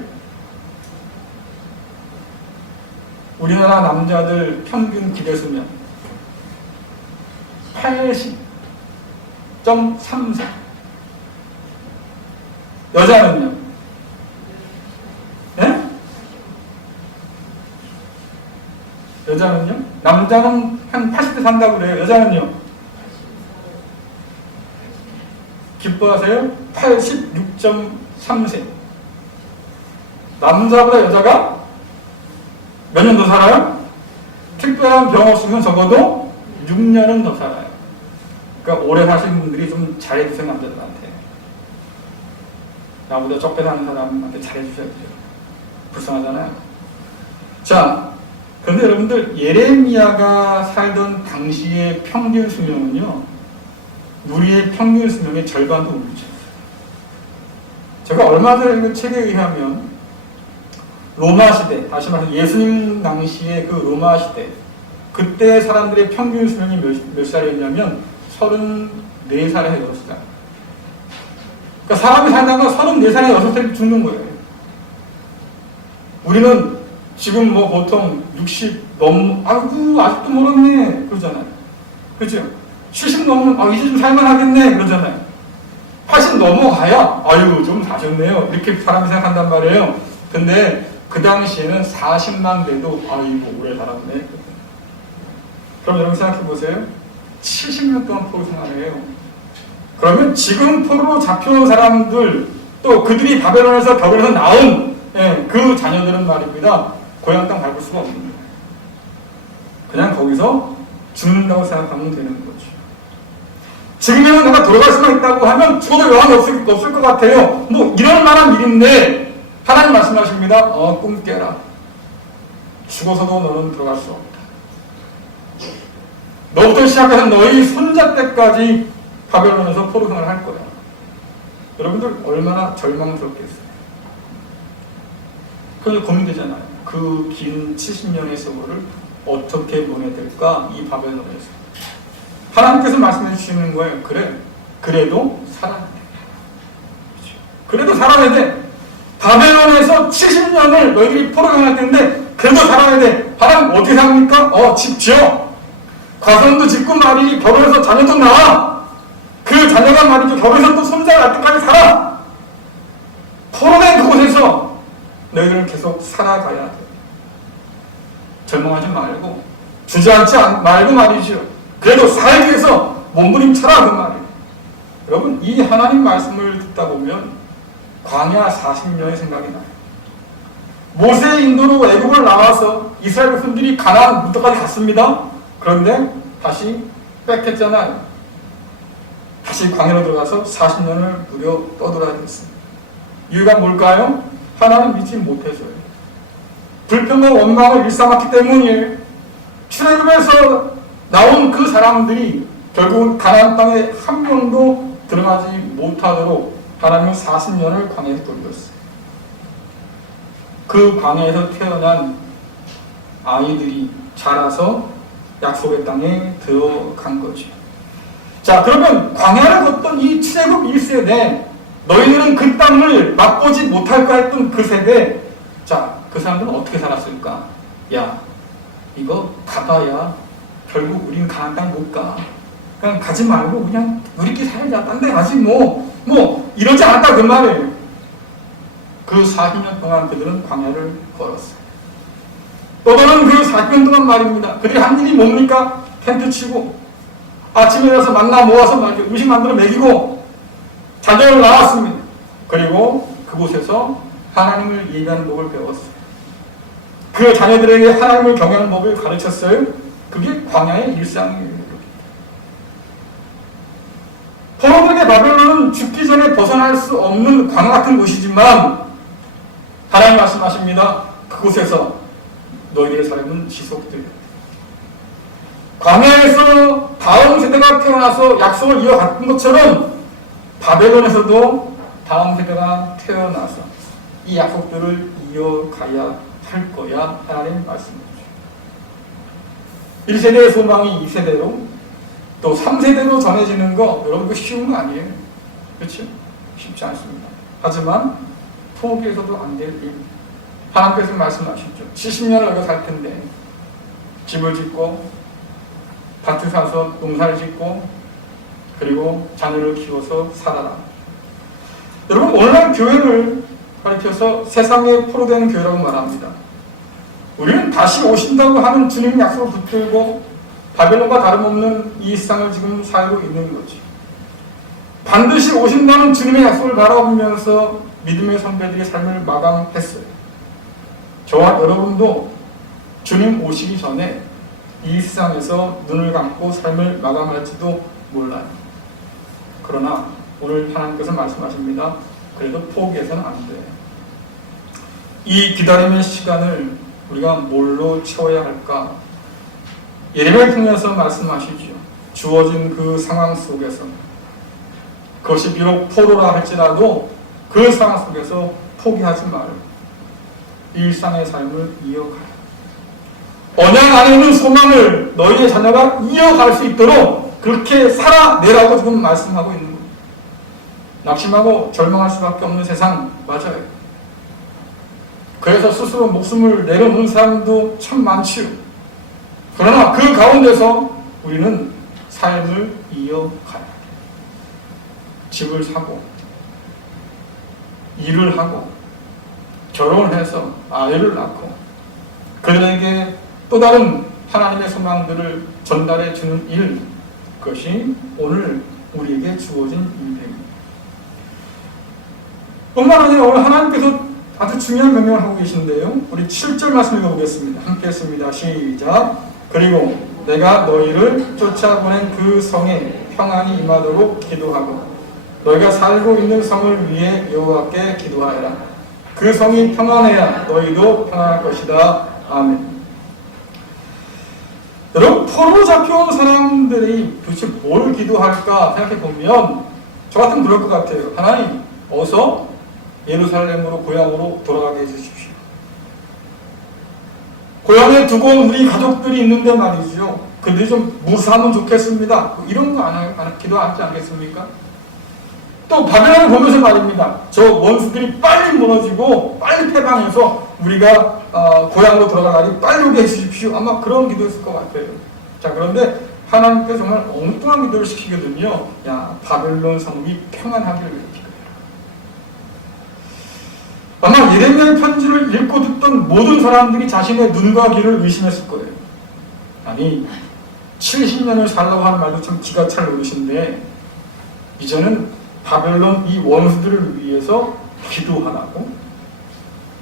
우리나라 남자들 평균 기대 수명 80.3세. 여자는요? 네? 여자는요? 남자는 한 80대 산다고 그래요. 여자는요? 기뻐하세요? 86.3세. 남자보다 여자가 몇 년 더 살아요? 특별한 병 없으면 적어도 6년은 더 살아요. 그러니까 오래 사신 분들이 좀 잘해주세요, 남자들한테. 나보다 적게 사는 사람한테 잘해주셔야 돼요. 불쌍하잖아요. 자, 그런데 여러분들, 예레미야가 살던 당시의 평균 수명은요, 우리의 평균 수명의 절반도 못 미쳤어요. 제가 얼마 전에 읽은 책에 의하면 로마 시대, 다시 말해서 예수님 당시의 그 로마 시대, 그때 사람들의 평균 수명이 몇 살이었냐면 34살에 6살. 그러니까 사람이 살다가 34살에 6살이 죽는 거예요. 우리는 지금 뭐 보통 60 아이고 아직도 멀었네 그러잖아요. 그렇죠? 70 넘으면 이제 좀 살만하겠네 그러잖아요. 80 넘어가야 아유 좀 사셨네요 이렇게 사람이 생각한단 말이에요. 근데 그 당시에는 40만 돼도 아이고 오래 살았네. 그럼 여러분 생각해 보세요. 70년 동안 포로 생활해요. 그러면 지금 포로로 잡혀온 사람들 또 그들이 바벨론에서 벽에서 나온 그 자녀들은 말입니다. 고향 땅 밟을 수가 없는 거예요. 그냥 거기서 죽는다고 생각하면 되는 거죠. 지금에는 내가 돌아갈 수만 있다고 하면 죽어도 여한이 없을 것 같아요. 뭐 이럴 만한 일인데 하나님 말씀하십니다. 꿈 깨라. 죽어서도 너는 들어갈 수 없다. 너부터 시작해서 너희 손자 때까지 바벨론에서 포로 생활을 할 거야. 여러분들 얼마나 절망스럽겠어요. 그래서 고민되잖아요. 그 긴 70년의 세월을 어떻게 보내야 될까? 이 바벨론에서. 하나님께서 말씀해 주시는 거예요. 그래, 그래도 살아야 돼. 그래도 살아야 돼. 바벨론에서 70년을 너희들이 포로 생활할 텐데 그래도 살아야 돼. 하나님 어떻게 삽니까? 집 지어. 과선도 짓고 말이지 결혼해서 자녀도 낳아. 그 자녀가 말이죠. 결혼해서 또 손자가 날 때까지 살아. 포로된 그곳에서 너희들은 계속 살아가야 돼. 절망하지 말고 주저앉지 말고 말이죠. 그래도 살기 위해서 몸부림쳐라 그 말이에요. 여러분 이 하나님 말씀을 듣다 보면 광야 40년의 생각이 나요. 모세의 인도로 애국을 나와서 이스라엘 백성들이 가나안 무토까지 갔습니다. 그런데 다시 뺏겼잖아요. 다시 광야로 들어가서 40년을 무려 떠돌아야 됐습니다. 이유가 뭘까요? 하나님 믿지 못해서요. 불평과 원망을 일삼았기 때문이에요. 출애굽에서 나온 그 사람들이 결국은 가나안 땅에 한 명도 들어가지 못하도록 하나님은 40년을 광야에서 돌렸어요. 그 광야에서 태어난 아이들이 자라서 약속의 땅에 들어간 거죠. 자, 그러면 광야를 걷던 이 출애굽 1세대, 너희들은 그 땅을 맛보지 못할까 했던 그 세대, 자, 그 사람들은 어떻게 살았을까? 야, 이거 가봐야 결국 우린 가나안 땅 못 가. 그냥 가지 말고 그냥 우리끼리 살자. 딴 데 가지 뭐 이러지 않았다 그 말이에요. 그 40년 동안 그들은 광야를 걸었어요. 떠도는 그 40년 동안 말입니다. 그들이 한 일이 뭡니까? 텐트 치고 아침에 일어나서 만나 모아서 음식 만들어 먹이고 자녀를 낳았습니다. 그리고 그곳에서 하나님을 예배하는 법을 배웠어요. 그 자녀들에게 하나님을 경외하는 법을 가르쳤어요. 그게 광야의 일상이에요. 포로들에게 바벨론은 죽기 전에 벗어날 수 없는 광야 같은 곳이지만 하나님 말씀하십니다. 그곳에서 너희들의 삶은 지속될 광야에서 다음 세대가 태어나서 약속을 이어갔던 것처럼 바벨론에서도 다음 세대가 태어나서 이 약속들을 이어가야 할 거야. 하나님 말씀이죠. 1세대의 소망이 2세대로 또 3세대로 전해지는 거 여러분 그 쉬운 거 아니에요. 그렇죠? 쉽지 않습니다. 하지만 포기해서도 안 될 일. 하나님께서 말씀하시죠. 70년을 너희가 살 텐데 집을 짓고 밭을 사서 농사를 짓고 그리고 자녀를 키워서 살아라. 여러분, 오늘날 교회를 가리켜서 세상에 포로되는 교회라고 말합니다. 우리는 다시 오신다고 하는 주님의 약속을 붙들고 바벨론과 다름없는 이 세상을 지금 살고 있는 거지. 반드시 오신다는 주님의 약속을 바라보면서 믿음의 선배들의 삶을 마감했어요. 저와 여러분도 주님 오시기 전에 이 세상에서 눈을 감고 삶을 마감할지도 몰라요. 그러나 오늘 하나님께서 말씀하십니다. 그래도 포기해서는 안 돼. 이 기다림의 시간을 우리가 뭘로 채워야 할까? 예레미야를 통해서 말씀하시죠. 주어진 그 상황 속에서, 그것이 비록 포로라 할지라도 그 상황 속에서 포기하지 말고 일상의 삶을 이어가요. 언약 안에 있는 소망을 너희의 자녀가 이어갈 수 있도록 그렇게 살아내라고 지금 말씀하고 있는 거예요. 낙심하고 절망할 수밖에 없는 세상 맞아요. 그래서 스스로 목숨을 내려놓은 사람도 참 많지요. 그러나 그 가운데서 우리는 삶을 이어가요. 집을 사고 일을 하고 결혼을 해서 아이를 낳고 그들에게 또 다른 하나님의 소망들을 전달해 주는 일, 그것이 오늘 우리에게 주어진 일입니다. 뿐만 아니라 오늘 하나님께서 아주 중요한 명령을 하고 계신데요. 우리 7절 말씀 읽어보겠습니다. 함께 했습니다. 시작. 그리고 내가 너희를 쫓아보낸 그 성에 평안이 임하도록 기도하고 너희가 살고 있는 성을 위해 여호와께 기도하여라. 그 성이 평안해야 너희도 평안할 것이다. 아멘. 여러분, 포로 잡혀온 사람들이 도대체 뭘 기도할까 생각해보면 저 같으면 그럴 것 같아요. 하나님, 어서 예루살렘으로 고향으로 돌아가게 해주십시오. 고향에 두고 온 우리 가족들이 있는데 말이죠. 그들이 좀 무사하면 좋겠습니다. 이런 거 기도하지 않겠습니까? 또 바벨론을 보면서 말입니다. 저 원수들이 빨리 무너지고 빨리 패방해서 우리가 고향으로 돌아가니 빨리 오게 해주십시오. 아마 그런 기도였을 것 같아요. 자, 그런데 하나님께서 정말 엉뚱한 기도를 시키거든요. 야, 바벨론 성이 평안하기를 기도해라. 아마 예레미야의 편지를 읽고 듣던 모든 사람들이 자신의 눈과 귀를 의심했을 거예요. 아니, 70년을 살라고 하는 말도 참 기가 찰 노릇인데 이제는 바벨론 이 원수들을 위해서 기도하라고?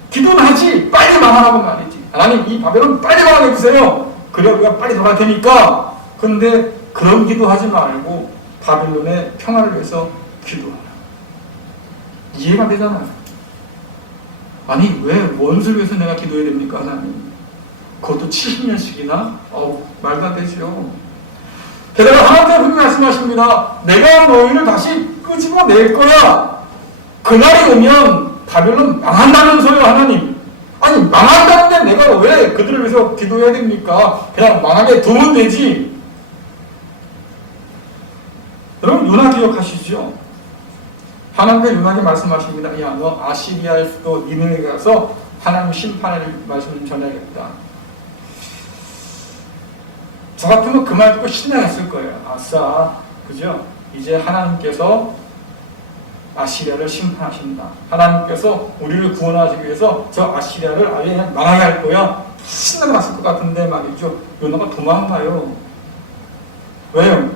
기도는 하지 빨리 망하라고 말이지. 하나님, 이 바벨론 빨리 망하게 해주세요. 그래 우리가 빨리 돌아갈 테니까. 근데 그런 기도하지 말고 바벨론의 평화를 위해서 기도하라. 이해가 되잖아요. 아니, 왜 원수를 위해서 내가 기도해야 됩니까, 하나님? 그것도 70년씩이나? 말도 안 되죠. 게다가 하나님께서 분명히 말씀하십니다. 내가 너희를 다시 끄집어낼 거야. 그날이 오면 바벨론 망한다면서요, 하나님. 아니, 망한다는데 내가 왜 그들을 위해서 기도해야 됩니까? 그냥 망하게 두면 되지. 여러분, 요나 기억하시죠? 하나님께서 요나에게 말씀하십니다. 야, 너 아시리아의 수도 니느웨에 가서 하나님 심판의 말씀을 전해야겠다. 저 같으면 그 말 듣고 신나했을 거예요. 아싸, 그죠? 이제 하나님께서 아시리아를 심판하신다. 하나님께서 우리를 구원하시기 위해서 저 아시리아를 아예 그냥 망하게 할 거야. 신나게 났을 것 같은데 말이죠. 요나가 도망가요. 왜요?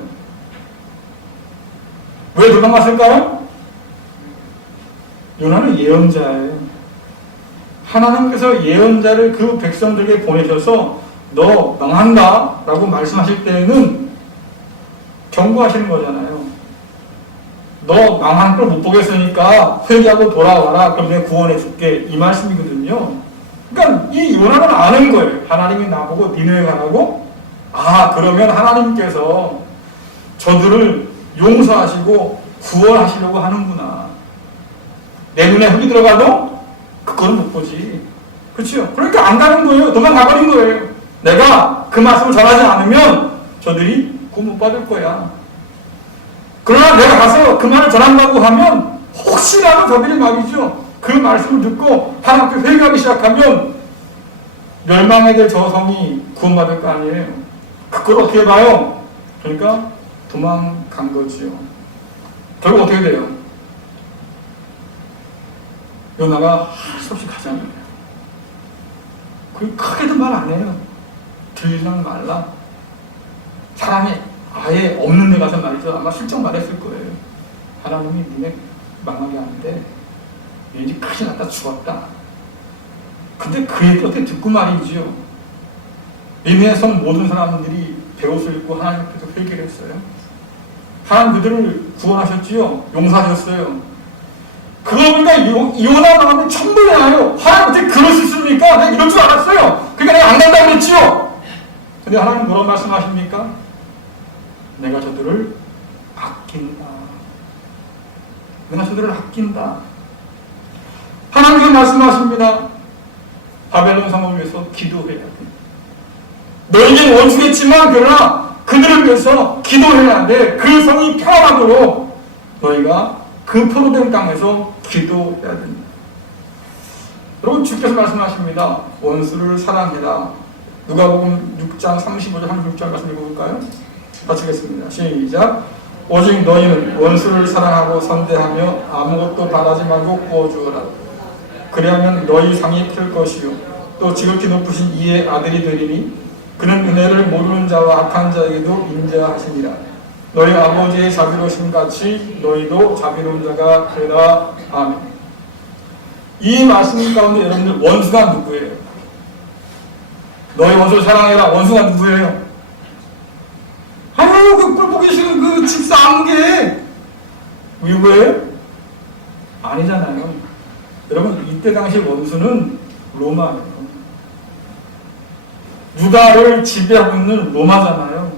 왜 도망갔을까요? 요나는 예언자예요. 하나님께서 예언자를 그 백성들에게 보내셔서 너 망한다 라고 말씀하실 때는 경고하시는 거잖아요. 너 망한 걸 못 보겠으니까 회개하고 돌아와라. 그럼 내가 구원해 줄게. 이 말씀이거든요. 그러니까 이 요나는 아는 거예요. 하나님이 나보고 니느웨 가라고? 그러면 하나님께서 저들을 용서하시고 구원하시려고 하는구나. 내 눈에 흙이 들어가도 그거는 못 보지. 그렇죠? 그러니까 안 가는 거예요. 도망가버린 거예요. 내가 그 말씀을 전하지 않으면 저들이 구원 못 받을 거야. 그러나 내가 가서 그 말을 전한다고 하면 혹시라도 저들이 말이죠. 그 말씀을 듣고 하나님께 회개하기 시작하면 멸망에 될 저 성이 구원받을 거 아니에요. 그걸 어떻게 봐요? 그러니까 도망간 거지요. 결국 어떻게 돼요? 요나가 할 수 없이 가잖아요. 그 크게도 말 안 해요. 들리랑 말라. 사람이 아예 없는 데 가서 말이죠. 아마 슬쩍 말했을 거예요. 하나님이 니네 망하게 하는데 왠지 큰일 났다 죽었다. 근데 그 얘기 어떻게 듣고 말이지요. 니네에서는 모든 사람들이 배옷을 입고 하나님께서 회개를 했어요. 하나님 그들을 구원하셨지요. 용서하셨어요. 그거 보니까 요나 마음이 천불이 나요. 하나님 어떻게 그럴 수 있습니까? 내가 이럴 줄 알았어요. 그러니까 내가 안 간다고 그랬지요. 근데 하나님 뭐라고 말씀하십니까? 내가 저들을 아낀다. 내가 저들을 아낀다. 하나님께서 말씀하십니다. 바벨론 성을 위해서 기도해야 돼. 너희는 원수겠지만 그러나 그들을 위해서 기도해야 돼. 그 성이 평안하도록 너희가 그 포로된 땅에서 기도해야 된다. 여러분 주께서 말씀하십니다. 원수를 사랑해라. 누가복음 6장 35절 36절 말씀 읽어볼까요? 마치겠습니다. 시작. 오직 너희는 원수를 사랑하고 선대하며 아무것도 바라지 말고 구워주어라. 그리하면 너희 상이 클 것이요 또 지극히 높으신 이의 아들이 되리니 그는 은혜를 모르는 자와 악한 자에게도 인자하시니라. 너희 아버지의 자비로우심 같이 너희도 자비로운 자가 되라. 아멘. 이 말씀 가운데 여러분들 원수가 누구예요? 너희 원수를 사랑해라. 원수가 누구예요? 아유 그 꿀보기 싫은 그 집사 안개 누구예요? 아니잖아요. 여러분 이때 당시 원수는 로마예요. 유다를 지배하고 있는 로마잖아요.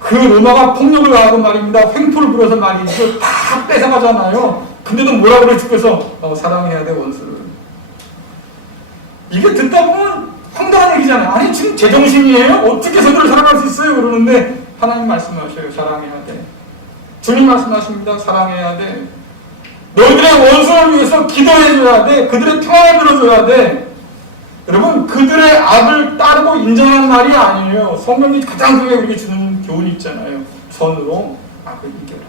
그 로마가 폭력을 가하고 말입니다. 횡포를 부려서 말이죠. 다 뺏어가잖아요. 근데도 뭐라 그래 주께서 사랑해야 돼 원수를. 이게 듣다 보면 황당한 얘기잖아요. 아니 지금 제정신이에요? 어떻게 저들을 사랑할 수 있어요? 그러는데 하나님 말씀하셔요. 사랑해야 돼. 주님 말씀하십니다. 사랑해야 돼. 너희들의 원수를 위해서 기도해줘야 돼. 그들의 평안을 들어줘야 돼. 여러분 그들의 악을 따르고 인정하는 말이 아니에요. 성경이 가장 크게 우리에게 주는 교훈이 있잖아요. 선으로 악을 이겨라.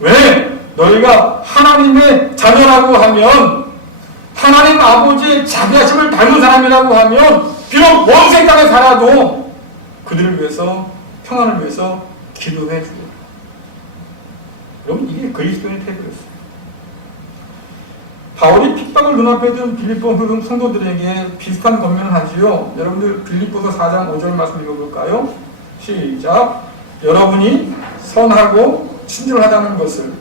왜? 너희가 하나님의 자녀라고 하면 하나님 아버지의 자비하심을 닮은 사람이라고 하면 비록 원수의 땅에 살아도 그들을 위해서 평안을 위해서 기도해 주라. 여러분 이게 그리스도인의 태도였어요. 바울이 핍박을 눈앞에 둔 빌립보 성도들에게 비슷한 권면을 하지요. 여러분들 빌립보서 4장 5절 말씀 읽어볼까요? 시작. 여러분이 선하고 친절하다는 것을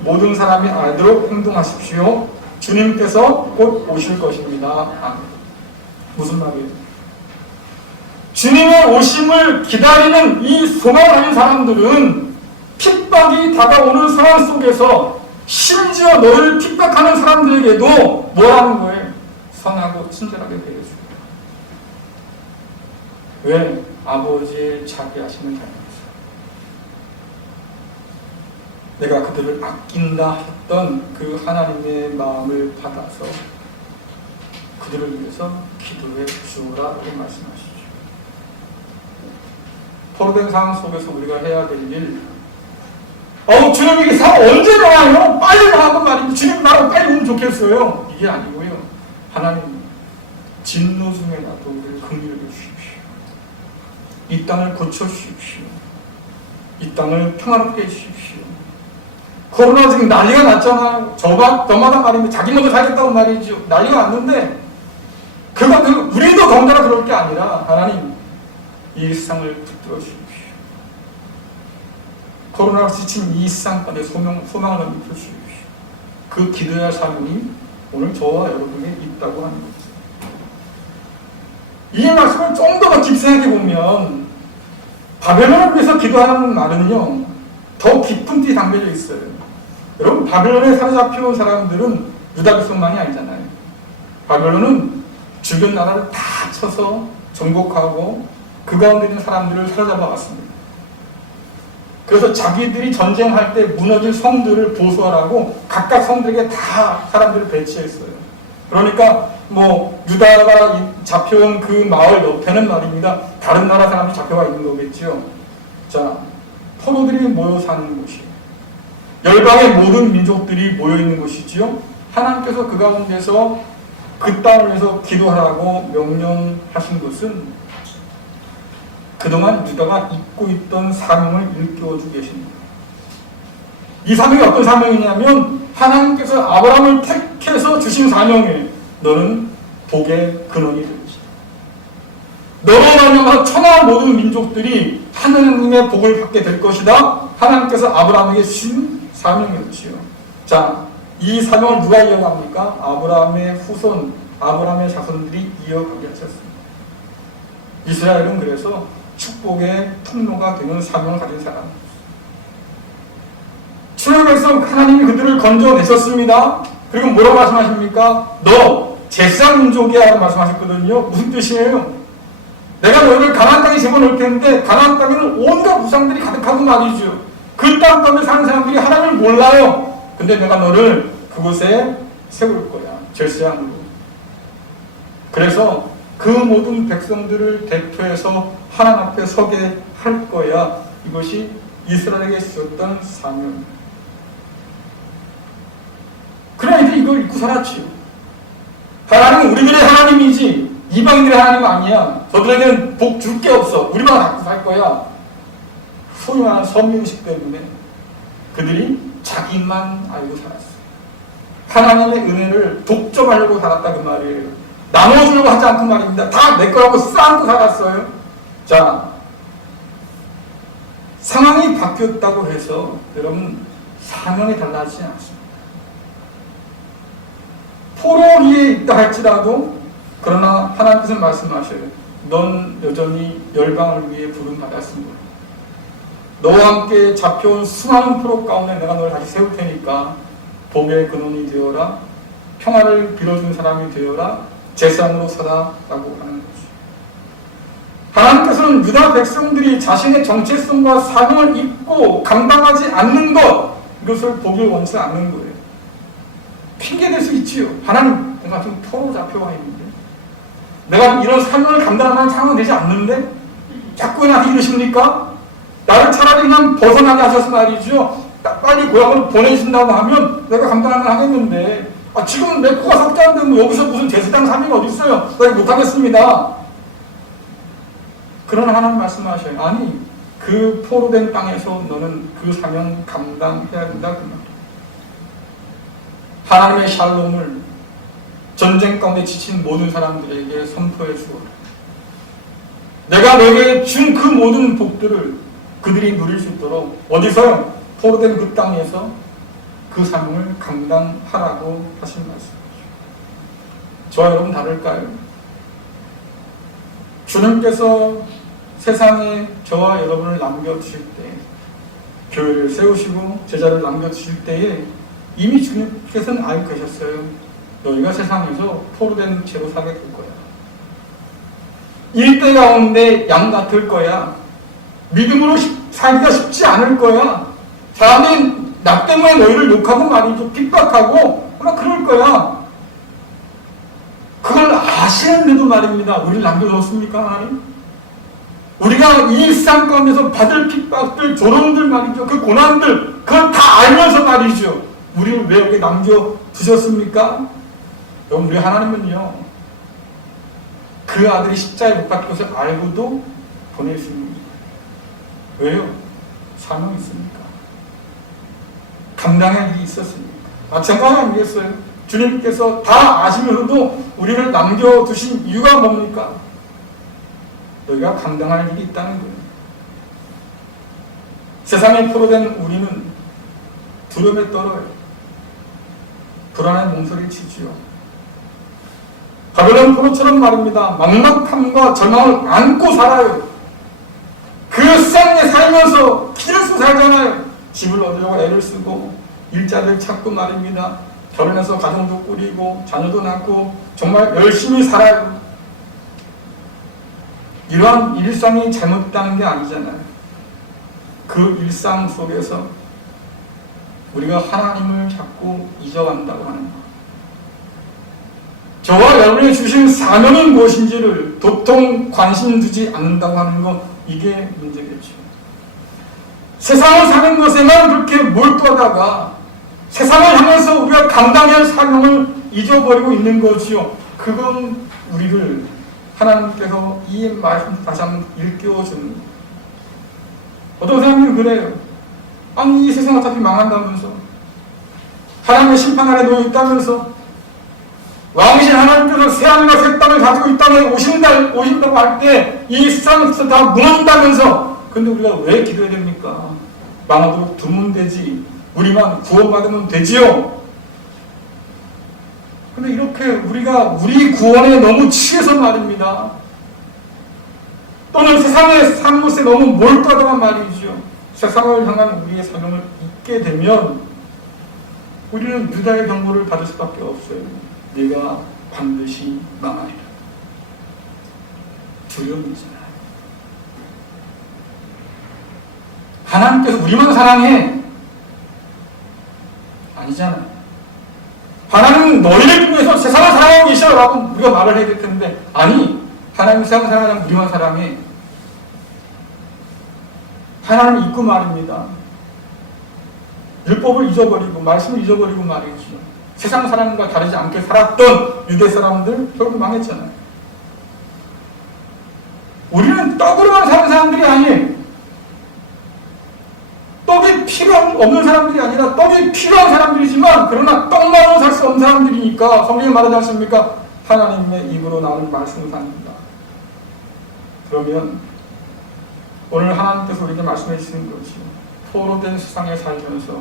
모든 사람이 알도록 행동하십시오. 주님께서 곧 오실 것입니다. 아멘. 무슨 말이에요? 주님의 오심을 기다리는 이 소망을 가진 사람들은 핍박이 다가오는 상황 속에서 심지어 너희를 핍박하는 사람들에게도 뭐라는 거예요? 선하고 친절하게 대해주고. 왜? 아버지의 자비하심을 닮아서. 내가 그들을 아낀다 했던 그 하나님의 마음을 받아서 그들을 위해서 기도해 주오라 이렇게 말씀하시죠. 포로된 상황 속에서 우리가 해야 될 일, 주님 이게 상황 언제 나와요? 빨리 나와도 말입니다. 주님 나라고 빨리 오면 좋겠어요. 이게 아니고요. 하나님 진노 중에라도 우리를 긍휼히 주십시오. 이 땅을 고쳐주십시오. 이 땅을 평화롭게 해주십시오. 코로나 지금 난리가 났잖아요. 저마다 말입니다. 자기 먼저 살겠다고 말이죠. 난리가 났는데 우리도 더군다나 그럴 게 아니라 하나님 이 세상을 붙들어 주십시오. 코로나로 지친 이 세상 가운데 소망을 입혀 주십시오. 그 기도해야 할 삶이 오늘 저와 여러분에게 있다고 하는 거죠. 이 말씀을 좀 더 깊숙하게 보면 바벨론을 위해서 기도하는 말은요 더 깊은 뜻이 담겨져 있어요. 여러분 바벨론에 사로잡혀온 사람들은 유다 백성만이 아니잖아요. 바벨론은 주변 나라를 다 쳐서 정복하고 그 가운데 있는 사람들을 사로잡아 왔습니다. 그래서 자기들이 전쟁할 때 무너질 성들을 보수하라고 각각 성들에게 다 사람들을 배치했어요. 그러니까 뭐 유다가 잡혀온 그 마을 옆에는 말입니다. 다른 나라 사람이 잡혀가 있는 거겠지요. 자, 포로들이 모여 사는 곳이에요. 열방의 모든 민족들이 모여 있는 곳이지요. 하나님께서 그 가운데서 그 땅을 위해서 기도하라고 명령하신 것은 그동안 유다가 잊고 있던 사명을 일깨워주고 계십니다. 이 사명이 어떤 사명이냐면 하나님께서 아브라함을 택해서 주신 사명이에요. 너는 복의 근원이 되지. 너로 말미암아 천하 모든 민족들이 하나님의 복을 받게 될 것이다. 하나님께서 아브라함에게 주신 사명이었지요. 자, 이 사명을 누가 이어갑니까? 아브라함의 후손, 아브라함의 자손들이 이어가게 하셨습니다. 이스라엘은 그래서 축복의 통로가 되는 사명을 가진 사람입니다. 출애굽에서 하나님이 그들을 건져내셨습니다. 그리고 뭐라고 말씀하십니까? 너 제사장 민족이야 라고 말씀하셨거든요. 무슨 뜻이에요? 내가 너희를 가나안 땅에 집어넣을 텐데 가나안 땅에는 온갖 우상들이 가득하고 말이죠. 그 땅 가운데 사는 사람들이 하나님을 몰라요. 근데 내가 너를 그곳에 세울 거야. 제사장으로. 그래서 그 모든 백성들을 대표해서 하나님 앞에 서게 할 거야. 이것이 이스라엘에게 주었던 사명. 그러나 이들 이걸 잊고 살았지요. 하나님은 우리들의 하나님이지 이방인들의 하나님 아니야. 저들에게는 복 줄 게 없어. 우리만 갖고 살 거야. 소위 말하는 선민식 때문에 그들이 자기만 알고 살았어요. 하나님의 은혜를 독점하려고 살았다 그 말이에요. 나눠주려고 하지 않고 말입니다. 다 내 거라고 쌓고 살았어요. 자, 상황이 바뀌었다고 해서 여러분 사명이 달라지지 않습니다. 포로 위에 있다 할지라도 그러나 하나님께서 말씀하셔요. 넌 여전히 열방을 위해 부름받았습니다. 너와 함께 잡혀온 수많은 포로 가운데 내가 너를 다시 세울 테니까 복의 근원이 되어라. 평화를 빌어준 사람이 되어라. 제사장으로 서라 라고 하는 거죠. 하나님께서는 유다 백성들이 자신의 정체성과 사명을 잊고 감당하지 않는 것, 이것을 보길 원치 않는 거예요. 핑계댈 수 있지요. 하나님, 내가 지금 포로 잡혀와 있는데 내가 이런 사명을 감당하는 상황이 되지 않는데 자꾸 나한테 이러십니까? 나를 차라리 그냥 벗어나게 하셔서 말이죠. 빨리 고향을 보내신다고 하면 내가 감당을 하겠는데 지금 내 코가 석자인데 뭐 여기서 무슨 제사장 사명이 어디 있어요? 나 이거 못하겠습니다. 그러나 하나님 말씀하셔요. 아니, 그 포로된 땅에서 너는 그 사명 감당해야 된다 그 말이에요. 하나님의 샬롬을 전쟁 가운데 지친 모든 사람들에게 선포해 주어라. 내가 너에게 준 그 모든 복들을 그들이 누릴 수 있도록 어디서요? 포로된 그 땅에서 그 사명을 감당하라고 하신 말씀이죠. 저와 여러분 다를까요? 주님께서 세상에 저와 여러분을 남겨주실 때, 교회를 세우시고 제자를 남겨주실 때에 이미 주님께서는 알고 계셨어요. 너희가 세상에서 포로된 채로 살게 될 거야. 일대 가운데 양 같을 거야. 믿음으로 살기가 쉽지 않을 거야. 사람들이 나 때문에 너희를 욕하고 말이죠. 핍박하고 그럴 거야. 그걸 아시는데도 말입니다. 우리를 남겨뒀습니까 하나님? 우리가 이 일상 가운데서 받을 핍박들, 조롱들 말이죠. 그 고난들 그걸 다 알면서 말이죠. 우리를 왜 여기 남겨두셨습니까? 여러분, 우리 하나님은요, 그 아들이 십자가에 못 박힌 것을 알고도 보내십니다. 왜요? 사명이 있습니까? 감당할 일이 있었습니까? 마찬가지 아니겠어요? 주님께서 다 아시면서도 우리를 남겨두신 이유가 뭡니까? 너희가 감당할 일이 있다는 거예요. 세상에 포로된 우리는 두려움에 떨어요. 불안한 몸소리를 치지요. 바벨론 포로처럼 말입니다. 막막함과 절망을 안고 살아요. 그 세상에 살면서 길을 쓰고 살잖아요. 집을 얻으려고 애를 쓰고 일자리를 찾고 말입니다. 결혼해서 가정도 꾸리고 자녀도 낳고 정말 열심히 살아요. 이러한 일상이 잘못되는 게 아니잖아요. 그 일상 속에서 우리가 하나님을 자꾸 잊어간다고 하는 것. 저와 여러분이 주신 사명이 무엇인지를 도통 관심 두지 않는다고 하는 것, 이게 문제겠죠. 세상을 사는 것에만 그렇게 몰두하다가 세상을 향해서 우리가 감당할 사명을 잊어버리고 있는 거지요. 그건 우리를 하나님께서 이 말씀 다시 한번 일깨워주는 거예요. 어떤 사람들은 그래요. 아니, 이 세상 어차피 망한다면서, 하나님의 심판 아래 놓여 있다면서, 왕이신 하나님께서 새하늘과 새 땅을 가지고 이 땅에 오신다고 할 때 이 세상에서 다 무너진다면서, 근데 우리가 왜 기도해야 됩니까? 망하도록 두면 되지, 우리만 구원받으면 되지요. 근데 이렇게 우리가 우리 구원에 너무 취해서 말입니다. 또는 세상에 사는 것에 너무 몰두하다가 말이죠. 세상을 향한 우리의 사명을 잊게 되면 우리는 유다의 경고를 받을 수밖에 없어요. 네가 반드시 망하리라. 두려움이잖아요. 하나님께서 우리만 사랑해. 아니잖아요. 하나님은 너희를 통해서 세상을 사랑하고 계셔라고 우리가 말을 해야 될 텐데, 아니, 하나님 세상을 사랑하면 우리만 사랑해. 하나님을 잊고 말입니다. 율법을 잊어버리고 말씀을 잊어버리고 말이죠. 세상 사람과 다르지 않게 살았던 유대 사람들 결국 망했잖아요. 우리는 떡으로만 사는 사람들이 아니에요. 떡이 필요 없는 사람들이 아니라 떡이 필요한 사람들이지만, 그러나 떡만으로 살 수 없는 사람들이니까 성경에 말하지 않습니까? 하나님의 입으로 나오는 말씀을 사는다. 그러면 오늘 하나님께서 우리에게 말씀해 주시는 것이, 포로된 세상에 살면서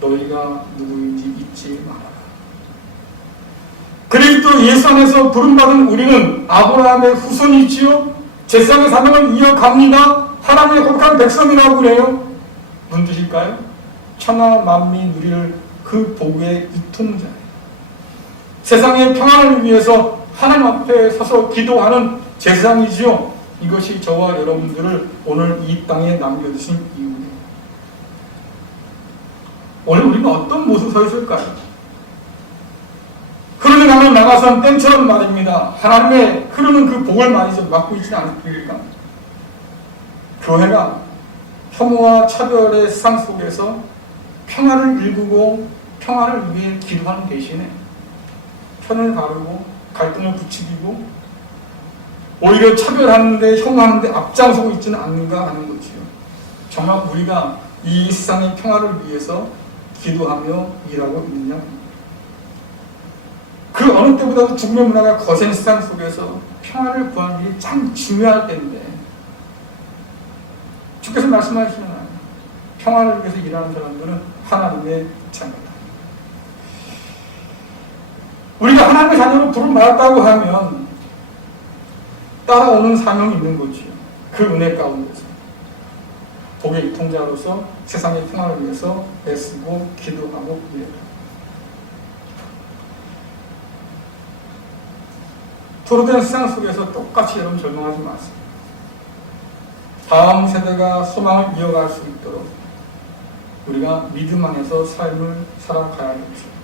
너희가 누구인지 잊지 마라. 그리스도 예수 안에서 부름받은 우리는 아브라함의 후손이지요. 제사장의 사명을 이어갑니다. 하나님의 거룩한 백성이라고 그래요. 무슨 뜻일까요? 천하 만민이 누릴 그 복의 유통자예요. 세상의 평안을 위해서 하나님 앞에 서서 기도하는 제사장이지요. 이것이 저와 여러분들을 오늘 이 땅에 남겨두신 이유예요. 오늘 우리가 어떤 모습 서 있을까요? 흐르는 강을 막아선 댐처럼 말입니다. 하나님의 흐르는 그 복을 말이죠. 막고 있지 않습니까? 교회가 혐오와 차별의 세상 속에서 평화를 일구고 평화를 위해 기도하는 대신에 편을 가르고 갈등을 부추기고 오히려 차별하는데 혐오하는데 앞장서고 있지는 않는가 하는 거지요. 정말 우리가 이 세상의 평화를 위해서 기도하며 일하고 있느냐. 그 어느 때보다도 죽음의 문화가 거센 세상 속에서 평화를 구하는 일이 참 중요할 때인데, 주께서 말씀하시잖아요. 평화를 위해서 일하는 사람들은 하나님의 자녀다. 우리가 하나님의 자녀로 부름받았다고 하면 따라오는 사명이 있는 거지요. 그 은혜 가운데서 복의 유통자로서 세상의 평화를 위해서 애쓰고 기도하고 일해라. 포로된 세상 속에서 똑같이 여러분 절망하지 마세요. 다음 세대가 소망을 이어갈 수 있도록 우리가 믿음 안에서 삶을 살아가야겠죠.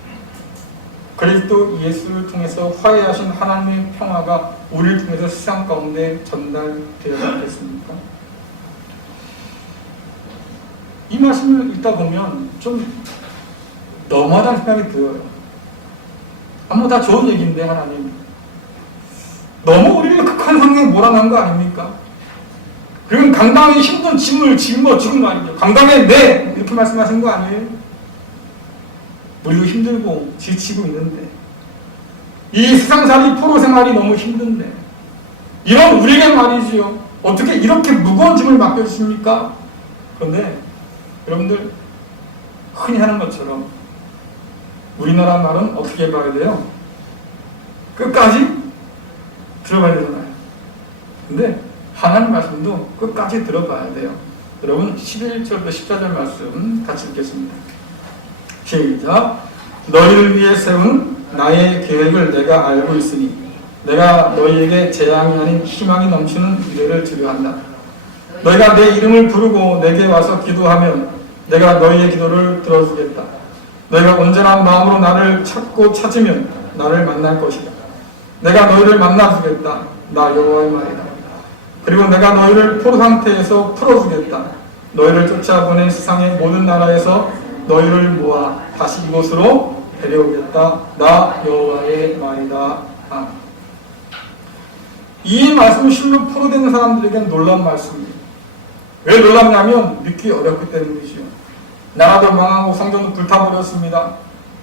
그리스도 예수를 통해서 화해하신 하나님의 평화가 우리를 통해서 세상 가운데 전달되어야 하겠습니까? 이 말씀을 읽다 보면 좀 너무하다는 생각이 들어요. 아무 다 좋은 얘기인데 하나님, 너무 우리를 극한 상황에 몰아넣은 거 아닙니까? 그리고 강당에 힘든 짐을 짊어지고 말이죠. 강당에 네! 이렇게 말씀하신 거 아니에요? 우리도 힘들고 지치고 있는데, 이 세상살이 포로 생활이 너무 힘든데, 이런 우리에게 말이지요. 어떻게 이렇게 무거운 짐을 맡겨주십니까? 그런데 여러분들 흔히 하는 것처럼 우리나라 말은 어떻게 봐야 돼요? 끝까지 들어봐야 되잖아요. 근데 하나님 말씀도 끝까지 들어봐야 돼요. 여러분 11절부터 14절 말씀 같이 읽겠습니다. 시작. 너희를 위해 세운 나의 계획을 내가 알고 있으니 내가 너희에게 재앙이 아닌 희망이 넘치는 미래를 주려 한다. 너희가 내 이름을 부르고 내게 와서 기도하면 내가 너희의 기도를 들어주겠다. 너희가 온전한 마음으로 나를 찾고 찾으면 나를 만날 것이다. 내가 너희를 만나주겠다. 나 여호와의 말이다. 그리고 내가 너희를 포로 상태에서 풀어주겠다. 너희를 쫓아보낸 세상의 모든 나라에서 너희를 모아 다시 이곳으로 데려오겠다. 나 여호와의 말이다. 아멘. 이 말씀은 실로 포로된 사람들에게는 놀라운 말씀입니다. 왜 놀랍냐면 믿기 어렵기 때문이죠. 나라도 망하고 성전도 불타버렸습니다.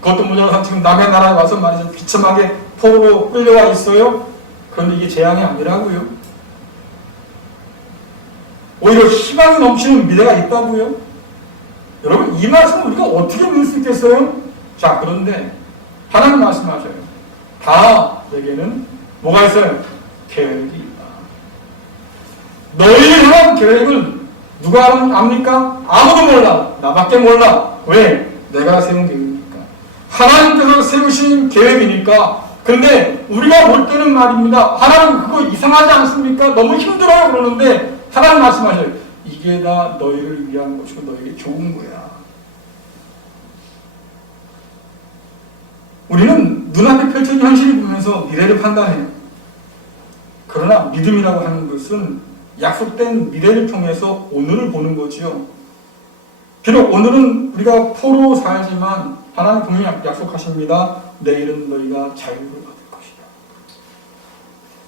그것도 모자라서 지금 남의 나라에 와서 말이죠. 비참하게 포로로 끌려와 있어요. 그런데 이게 재앙이 아니라고요. 오히려 희망이 넘치는 미래가 있다고요. 여러분, 이 말씀을 우리가 어떻게 믿을 수 있겠어요? 자, 그런데 하나님 말씀하셔요. 다 내게는 뭐가 있어요? 계획이 있다. 너희를 향한 계획을 누가 압니까? 아무도 몰라. 나밖에 몰라. 왜? 내가 세운 계획이니까. 하나님께서 세우신 계획이니까. 근데 우리가 볼 때는 말입니다. 하나님 그거 이상하지 않습니까? 너무 힘들어요 그러는데 하나님 말씀하셔요. 이게 다 너희를 위한 것이고 너에게 좋은 거야. 우리는 눈앞에 펼쳐진 현실을 보면서 미래를 판단해요. 그러나 믿음이라고 하는 것은 약속된 미래를 통해서 오늘을 보는 거지요. 비록 오늘은 우리가 포로 살지만 하나님 분명히 약속하십니다. 내일은 너희가 자유를 받을 것이다.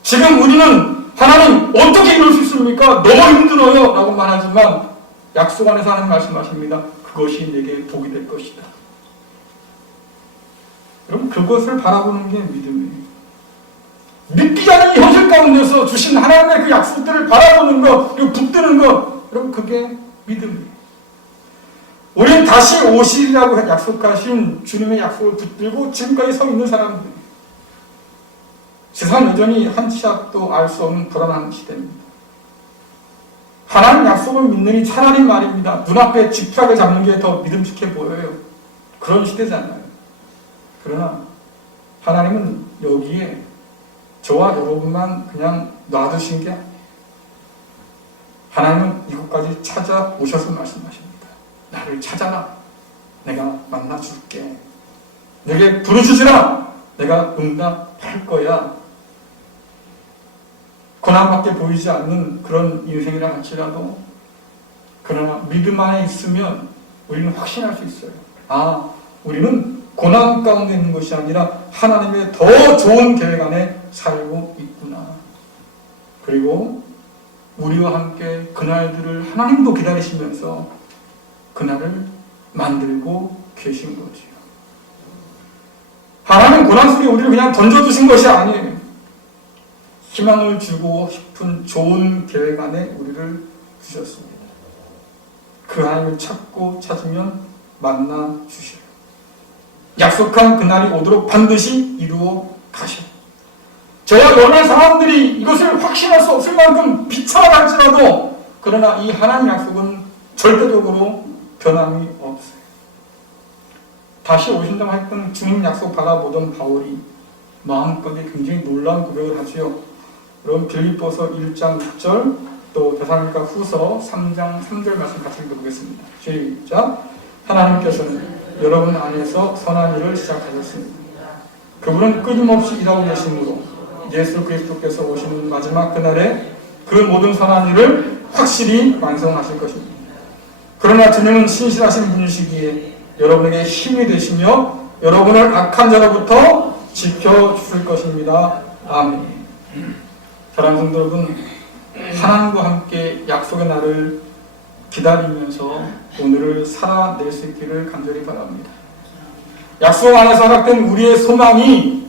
지금 우리는 하나님 어떻게 이룰 수 있습니까? 너무 힘들어요 라고 말하지만 약속 안에서 하나님 말씀하십니다. 그것이 내게 복이 될 것이다. 여러분, 그것을 바라보는 게 믿음이에요. 믿기 않는 이 현실 가운데서 주신 하나님의 그 약속들을 바라보는 것, 그리고 붙드는 것, 여러분 그게 믿음이에요. 우리는 다시 오시리라고 약속하신 주님의 약속을 붙들고 지금까지 서 있는 사람들이에요. 세상 여전히 한 치 앞도 알 수 없는 불안한 시대입니다. 하나님 약속을 믿느니 차라리 말입니다. 눈앞에 집착을 잡는 게 더 믿음직해 보여요. 그런 시대잖아요. 그러나 하나님은 여기에 저와 여러분만 그냥 놔두신 게 아니에요. 하나님은 이곳까지 찾아오셔서 말씀하십니다. 나를 찾아라. 내가 만나줄게. 내게 부르짖으라. 내가 응답할 거야. 고난밖에 보이지 않는 그런 인생이라 할지라도 그러나 믿음 안에 있으면 우리는 확신할 수 있어요. 아, 우리는 고난 가운데 있는 것이 아니라 하나님의 더 좋은 계획 안에 살고 있구나. 그리고 우리와 함께 그날들을 하나님도 기다리시면서 그날을 만들고 계신 거지요. 하나님 고난 속에 우리를 그냥 던져두신 것이 아니에요. 희망을 주고 싶은 좋은 계획 안에 우리를 두셨습니다. 그 하나님을 찾고 찾으면 만나 주셔요. 약속한 그날이 오도록 반드시 이루어 가셔요. 저와 여러 사람들이 이것을 확신할 수 없을 만큼 비참할지라도 그러나 이 하나님 약속은 절대적으로 변함이 없어요. 다시 오신다고 했던 주님 약속 바라보던 바울이 마음껏에 굉장히 놀라운 고백을 하지요. 여러분 빌립보서 1장 6절 또 데살로니가 후서 3장 3절 말씀 같이 읽어보겠습니다. 시작. 하나님께서는 여러분 안에서 선한 일을 시작하셨습니다. 그분은 끊임없이 일하고 계시므로 예수 그리스도께서 오시는 마지막 그날에 그 모든 선한 일을 확실히 완성하실 것입니다. 그러나 주님은 신실하신 분이시기에 여러분에게 힘이 되시며 여러분을 악한 자로부터 지켜주실 것입니다. 아멘. 사랑하는 성도 여러분, 하나님과 함께 약속의 날을 기다리면서 오늘을 살아낼 수 있기를 간절히 바랍니다. 약속 안에서 허락된 우리의 소망이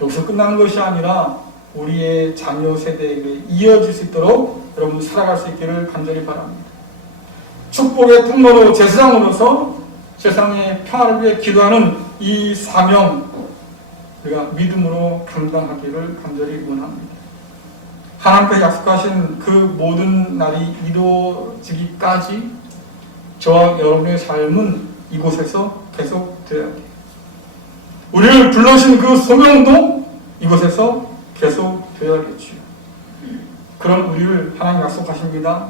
여기서 끝나는 것이 아니라 우리의 자녀 세대에게 이어질 수 있도록 여러분 살아갈 수 있기를 간절히 바랍니다. 축복의 통로로 제사장으로서 세상의 평화를 위해 기도하는 이 사명 우리가 믿음으로 감당하기를 간절히 응원합니다. 하나님께서 약속하신 그 모든 날이 이루어지기까지 저와 여러분의 삶은 이곳에서 계속되어야 돼요. 우리를 불러주신 그 소명도 이곳에서 계속되어야겠죠. 그럼 우리를 하나님 약속하십니다.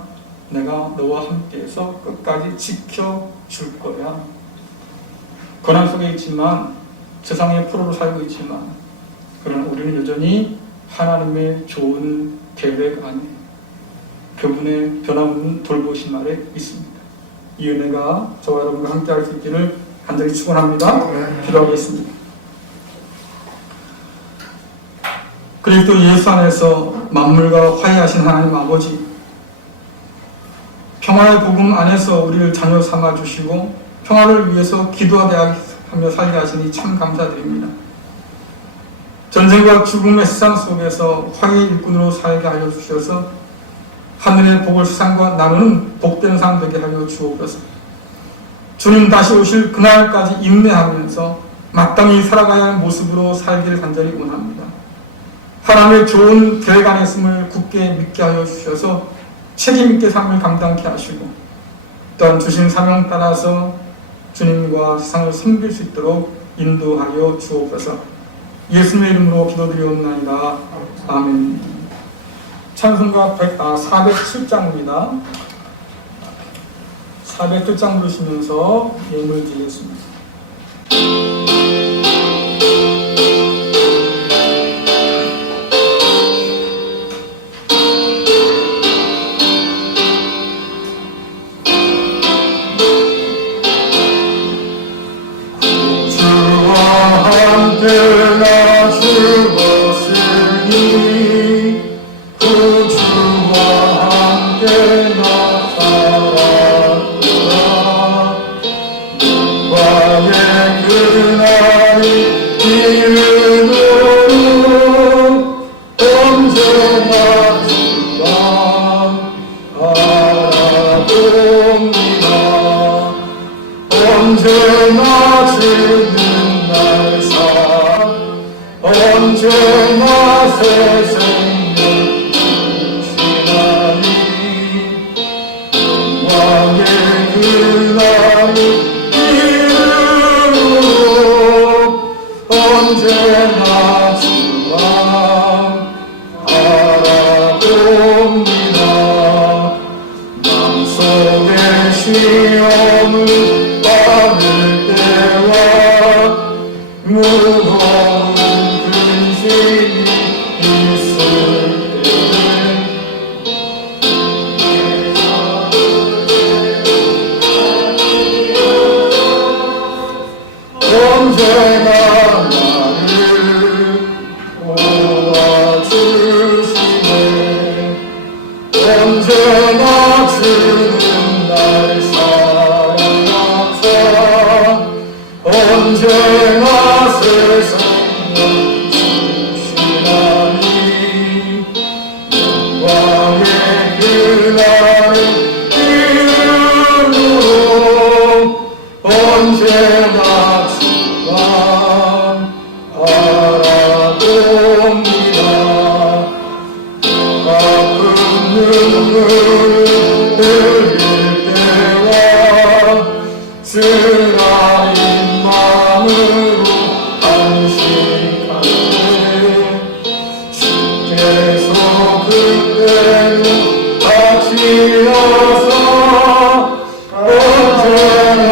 내가 너와 함께해서 끝까지 지켜줄 거야. 고난 속에 있지만, 세상의 프로로 살고 있지만, 그러나 우리는 여전히 하나님의 좋은 계획 안에 그분의 변함없는 돌보신 아래 있습니다. 이 은혜가 저와 여러분과 함께 할 수 있기를 간절히 축원합니다. 기도하겠습니다. 그리스도 예수 안에서 만물과 화해하신 하나님 아버지, 평화의 복음 안에서 우리를 자녀 삼아 주시고 평화를 위해서 기도하게 하며 살게 하시니 참 감사드립니다. 전쟁과 죽음의 세상 속에서 화해의 일꾼으로 살게 하여 주셔서 하늘의 복을 세상과 나누는 복된 삶 되게 하여 주옵소서. 주님 다시 오실 그날까지 인내하면서 마땅히 살아가야 할 모습으로 살기를 간절히 원합니다. 하나님의 좋은 계획 안에 있음을 굳게 믿게 하여 주셔서 책임 있게 삶을 감당케 하시고 또한 주신 사명 따라서 주님과 세상을 섬길 수 있도록 인도하여 주옵소서. 예수님의 이름으로 기도드리옵나이다. 아멘. 찬송가 407장입니다. 407장 부르시면서 예물 드리겠습니다. 나 죽었으니 구주와 함께 나 살았구나. 영광의 그날이 이르도록 언제나 주만 알아봅니다. 언제나 주는 날 언제나 새 생명 주시나니 영광의 그날이 이르도록 언제나 주만 알아봅니다. 마음속에 시험을 받을 때와 무거운 근심이 있을 때는 언제나 나를 도와주시네. 언제나 주는 날 사랑하사 언제나 세상 주시나니 영광의 그날을 이루도록 언제나 주만 알아봅니다. 아픈 눈물을 흘릴 때와 쓰라린 마음으로 안식할 때 주께서 그때는 다치어서 언제나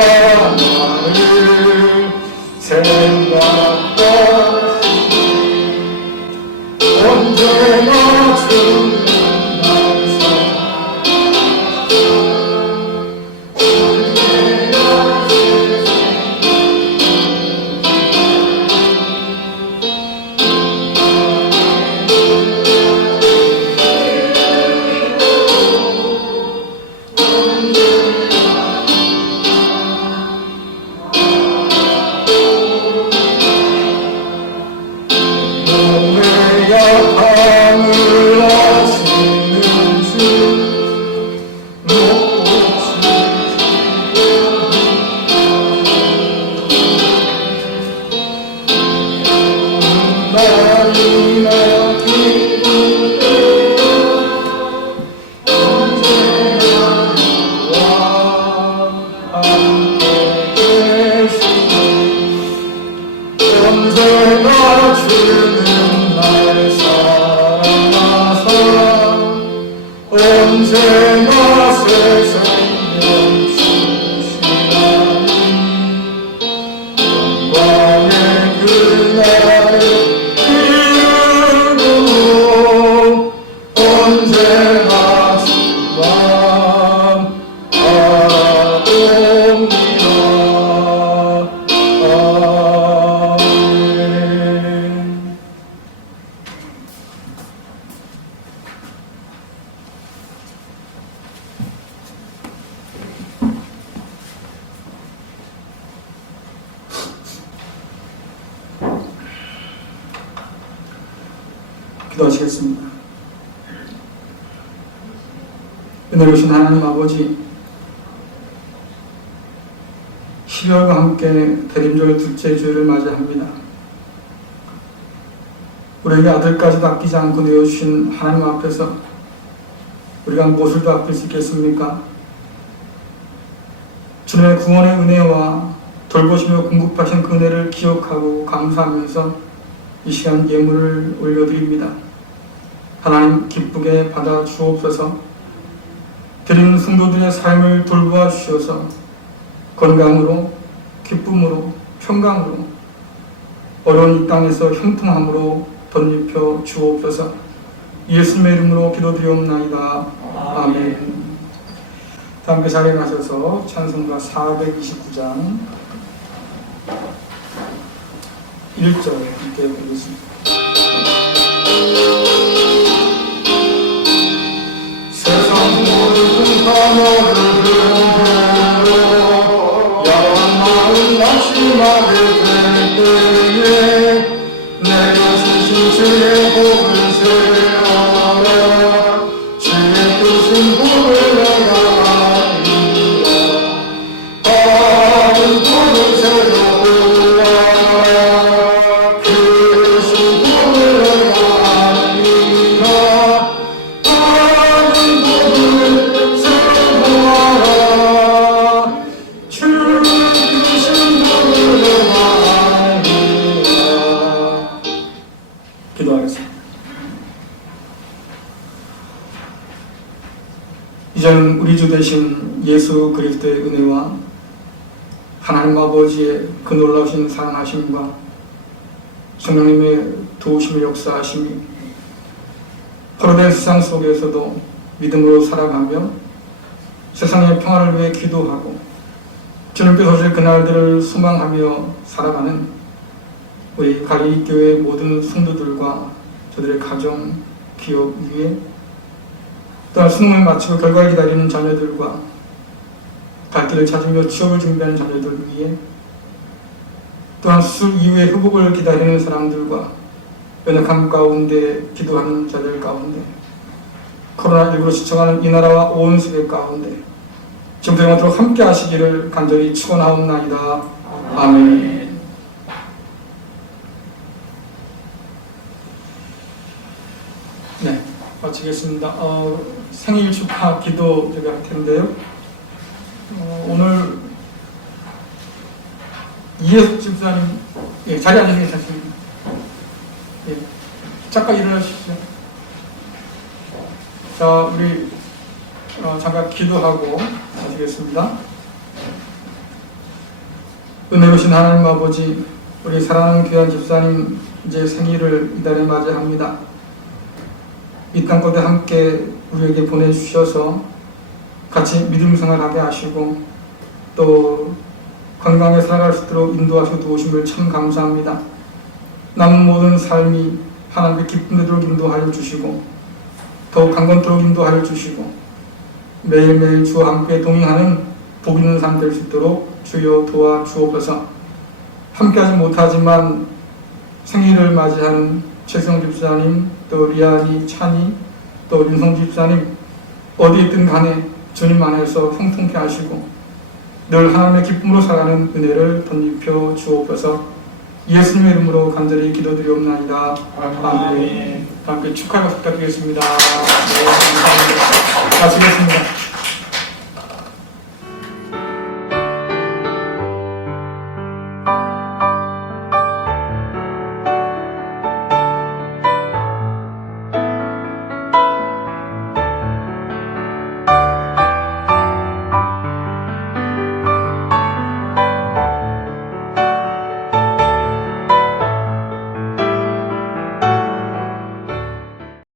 나를 생각하시니 언제나 주는 날 언제나 세상 멈추시나니 영광의 그날을 기르고 언제나 주만 바라봅니다. 아멘. 기도하시겠습니다. 은혜로우신 하나님 아버지, 12월과 함께 대림절 둘째 주일을 맞이합니다. 우리에게 아들까지도 아끼지 않고 내어주신 하나님 앞에서 우리가 무엇을 더 아낄 수 있겠습니까? 주님의 구원의 은혜와 돌보시며 공급하신 그 은혜를 기억하고 감사하면서 이 시간 예물을 올려드립니다. 하나님 기쁘게 받아 주옵소서. 드리는 성도들의 삶을 돌보아 주셔서 건강으로, 기쁨으로, 평강으로, 어려운 이 땅에서 형통함으로 덧입혀 주옵소서. 예수님의 이름으로 기도드리옵나이다. 아멘. 다 함께 자리에 가셔서 찬송가 429장 1절 함께 보겠습니다. 세상 모든 단어를 들고 야한 마음 낙심하게 될 때에 내가 주신 주의 복을 세어라. 주의 주신 복을 내가 아니라 받은 복을 세워보라. 그 주신 복을 내가 아니라 받은 복을 세워보라. 주 주신 복을 내가 아니라. 기도하겠습니다. 이제는 우리 주 되신 예수 그리스도의 은혜와 하나님 아버지의 그 놀라우신 사랑하심과 성령님의 도우심의 역사하심이 포로된 세상 속에서도 믿음으로 살아가며 세상의 평화를 위해 기도하고 주님께서 오실 그날들을 소망하며 살아가는 우리 가리교회 모든 성도들과 저들의 가정, 기업 위에 또한 수능을 마치고 결과를 기다리는 자녀들과 갈 길을 찾으며 취업을 준비하는 자녀들 위에 또한 수술 이후의 회복을 기다리는 사람들과 연약함 가운데 기도하는 자들 가운데 코로나19로 지쳐가는 이 나라와 온 세계 가운데 지금부터 영원토록 함께 하시기를 간절히 축원하옵나이다. 아멘. 네, 마치겠습니다. 생일 축하 기도 제가 할 텐데요. 오늘 이혜숙 집사님, 예, 자리 앉으시면 괜찮습니다. 예, 잠깐 일어나주십시오. 자, 우리 잠깐 기도하고 마치겠습니다. 은혜로우신 하나님 아버지, 우리 사랑하는 귀한 집사님 이제 생일을 이달에 맞이합니다. 이 땅끝에 함께 우리에게 보내주셔서 같이 믿음 생활하게 하시고 또 건강에 살아갈 수 있도록 인도하시고 도우심을 참 감사합니다. 남은 모든 삶이 하나님께 기쁨 되도록 인도하여 주시고 더욱 강건토록 인도하여 주시고 매일매일 주와 함께 동행하는 복 있는 삶 될 수 있도록 주여 도와주옵소서. 함께하지 못하지만 생일을 맞이하는 최성 집사님, 또 리안이, 찬이, 또 윤성 집사님 어디 있든 간에 주님 안에서 형통케 하시고 늘 하나님의 기쁨으로 살아가는 은혜를 덧입혀 주옵소서. 예수님의 이름으로 간절히 기도드리옵나이다. 아멘. 함께 축하를 부탁드리겠습니다. 네, 감사합니다. 마치겠습니다.